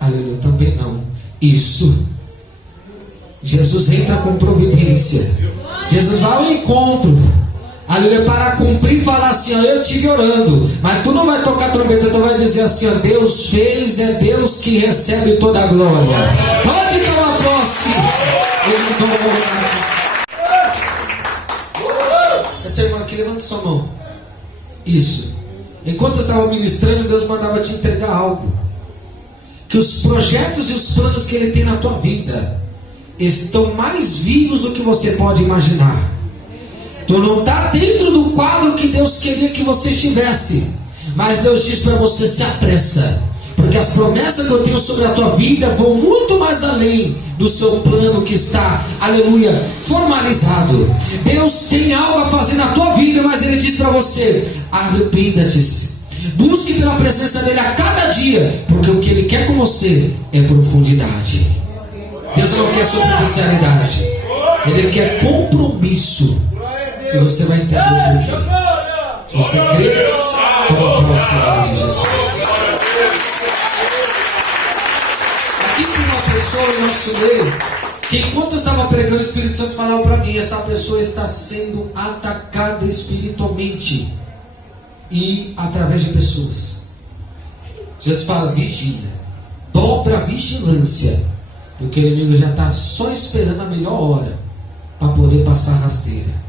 Aleluia, também não. Isso. Jesus entra com providência. Jesus vai ao encontro. Aleluia, para cumprir e falar assim: ó, eu estive orando, mas tu não vai tocar trombeta, tu vai dizer assim: ó, Deus fez, é Deus que recebe toda a glória. Pode tomar posse. Essa irmã aqui, levanta sua mão. Isso. Enquanto eu estava ministrando, Deus mandava te entregar algo. Que os projetos e os planos que Ele tem na tua vida estão mais vivos do que você pode imaginar. Tu não está dentro do quadro que Deus queria que você estivesse, mas Deus diz para você: se apressa, porque as promessas que eu tenho sobre a tua vida vão muito mais além do seu plano que está, aleluia, formalizado. Deus tem algo a fazer na tua vida, mas Ele diz para você: arrependa-te, busque pela presença dEle a cada dia, porque o que Ele quer com você é profundidade. Deus não quer superficialidade, Ele quer compromisso. E você vai entender o porquê. Se você crê, toma posse de Jesus. Aqui tem uma pessoa em nosso meio que, enquanto eu estava pregando, o Espírito Santo falava para mim: essa pessoa está sendo atacada espiritualmente e através de pessoas. Jesus fala: vigia, dobra a vigilância, porque o inimigo já está só esperando a melhor hora para poder passar a rasteira.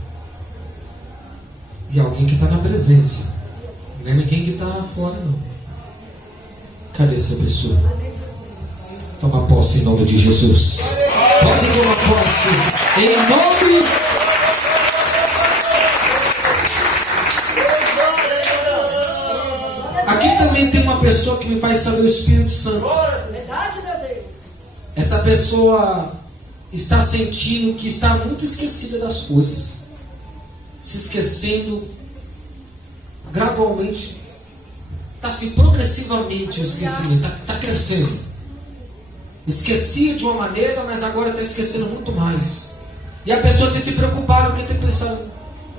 E alguém que está na presença, não é ninguém que está fora, não. Cadê essa pessoa? Toma posse em nome de Jesus. Pode tomar posse em nome. também tem uma pessoa que me faz saber o Espírito Santo. Verdade, meu Deus. Essa pessoa está sentindo que está muito esquecida das coisas. Se esquecendo gradualmente. Está assim, progressivamente o esquecimento. Está crescendo. Esquecia de uma maneira, mas agora está esquecendo muito mais. E a pessoa tem se preocupado, porque tem pensado,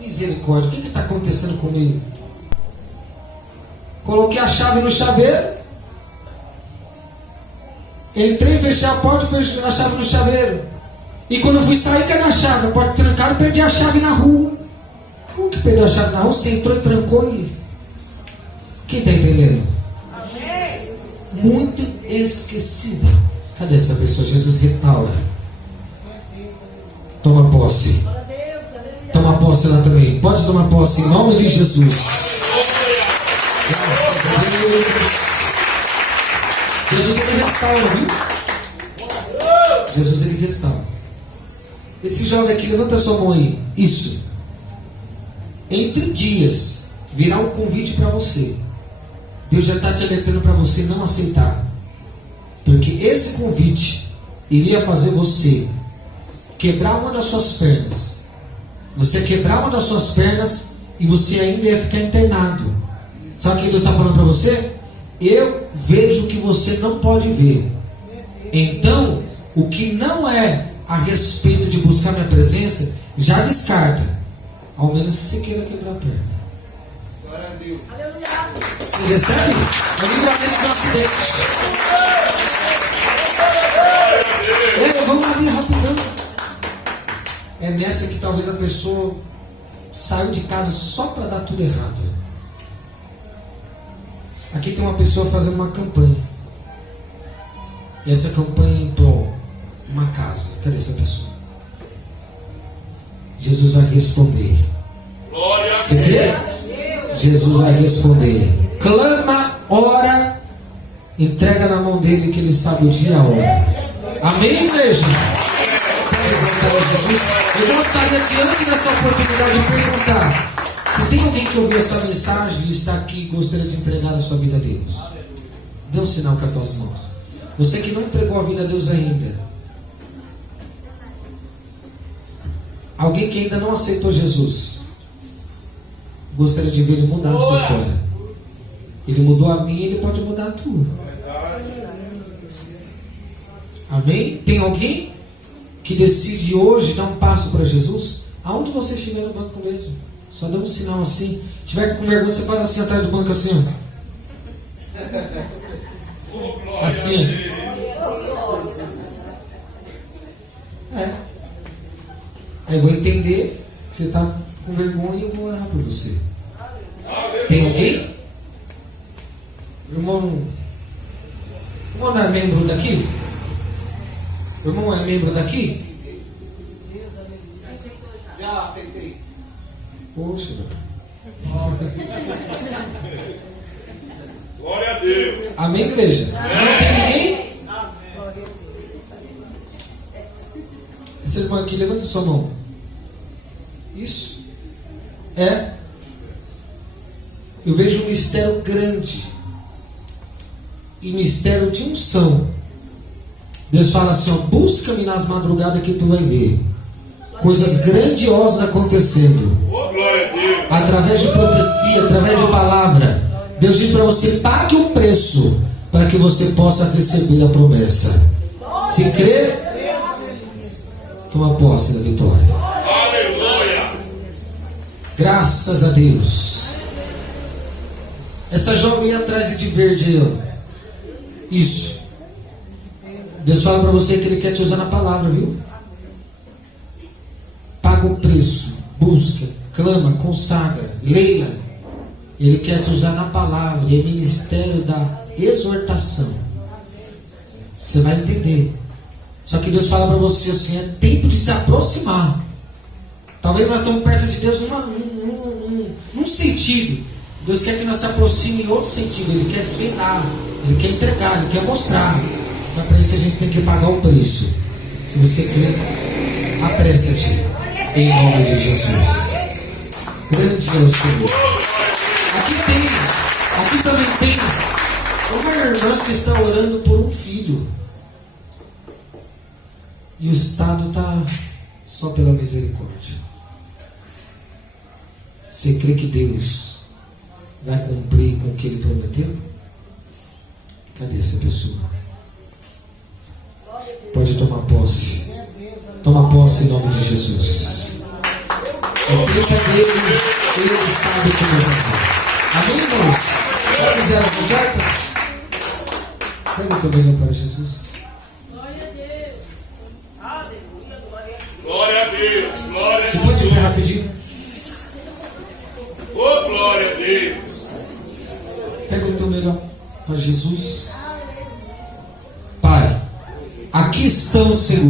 misericórdia, o que está acontecendo comigo? Coloquei a chave no chaveiro. Entrei, fechei a porta, fechei a chave no chaveiro. E quando eu fui sair, cadê a chave? A porta trancada, eu perdi a chave na rua. Como que perdeu a chave na rua? Você entrou e trancou e... Quem está entendendo? Amém. Muito esquecida. Cadê essa pessoa? Jesus restaura. Toma posse. Glória a Deus, aleluia. Toma posse lá também. Pode tomar posse em nome de Jesus. Graças a Deus. Jesus ele restaura, viu? Jesus ele restaura. Esse jovem aqui, levanta sua mão aí. Isso. Entre dias virá um convite para você. Deus já está te alertando para você não aceitar. Porque esse convite iria fazer você quebrar uma das suas pernas. Você quebrar uma das suas pernas e você ainda ia ficar internado. Sabe o que Deus está falando para você? Eu vejo o que você não pode ver. Então, o que não é a respeito de buscar minha presença, já descarta. Ao menos se você queira quebrar a perna. Glória a Deus. Aleluia. Você recebe? É o livramento do acidente. Vamos ali rapidão. É nessa que talvez a pessoa saiu de casa só para dar tudo errado. Aqui tem uma pessoa fazendo uma campanha. E essa campanha em prol uma casa. Cadê essa pessoa? Jesus vai responder. Glória a Você crê? Jesus vai responder. Clama, ora, entrega na mão dele que ele sabe o dia e a hora. Amém, igreja? Eu gostaria, diante dessa oportunidade, de perguntar: se tem alguém que ouviu essa mensagem e está aqui e gostaria de entregar a sua vida a Deus, dê um sinal com as tuas mãos. Você que não entregou a vida a Deus ainda, alguém que ainda não aceitou Jesus, gostaria de ver ele mudar a sua história. Ele mudou a minha, ele pode mudar a tua. Amém? Tem alguém que decide hoje dar um passo para Jesus? Aonde você estiver no banco mesmo, só dá um sinal assim. Se tiver com vergonha, você faz assim atrás do banco, assim, ó. Assim. Aí eu vou entender que você está com vergonha e eu vou orar por você. Tem alguém? O irmão não é membro daqui? O irmão é membro daqui? Já aceitei. Poxa. Glória a Deus. Amém, igreja? Não tem ninguém? Esse irmão aqui, levanta sua mão. Isso. Eu vejo um mistério grande. E mistério de unção. Deus fala assim, ó, busca-me nas madrugadas que tu vai ver coisas grandiosas acontecendo. Oh, glória a Deus. Através de profecia, através de palavra. Deus diz para você, pague o preço para que você possa receber a promessa. Se crê, toma posse da vitória. Aleluia. Graças a Deus. Essa jovem atrás de verde aí, ó. Isso. Deus fala para você que Ele quer te usar na palavra, viu? Paga o preço, busca, clama, consagra, leia. Ele quer te usar na palavra. E é ministério da exortação. Você vai entender. Só que Deus fala para você assim, é tempo de se aproximar. Talvez nós estamos perto de Deus num sentido. Deus quer que nós se aproxime em outro sentido. Ele quer desvendar, Ele quer entregar, Ele quer mostrar. Mas para isso a gente tem que pagar o preço. Se você crê, apressa-te em nome de Jesus. Grande é o Senhor. Aqui tem Aqui também tem uma irmã que está orando por um filho. E o estado está só pela misericórdia. Você crê que Deus vai cumprir com o que Ele prometeu? Cadê essa pessoa? Pode tomar posse. Toma posse em nome de Jesus. Entrega dele, Ele sabe como fazer. Amém, irmãos? Já fizeram as ofertas? Pega o teu melhor para Jesus. Glória a Deus. Aleluia, glória a Deus. Glória a Deus. Glória a Você pode Jesus. ir rapidinho? Oh, glória a Deus. Pega o teu melhor para Jesus. Pai, aqui estão, Senhor.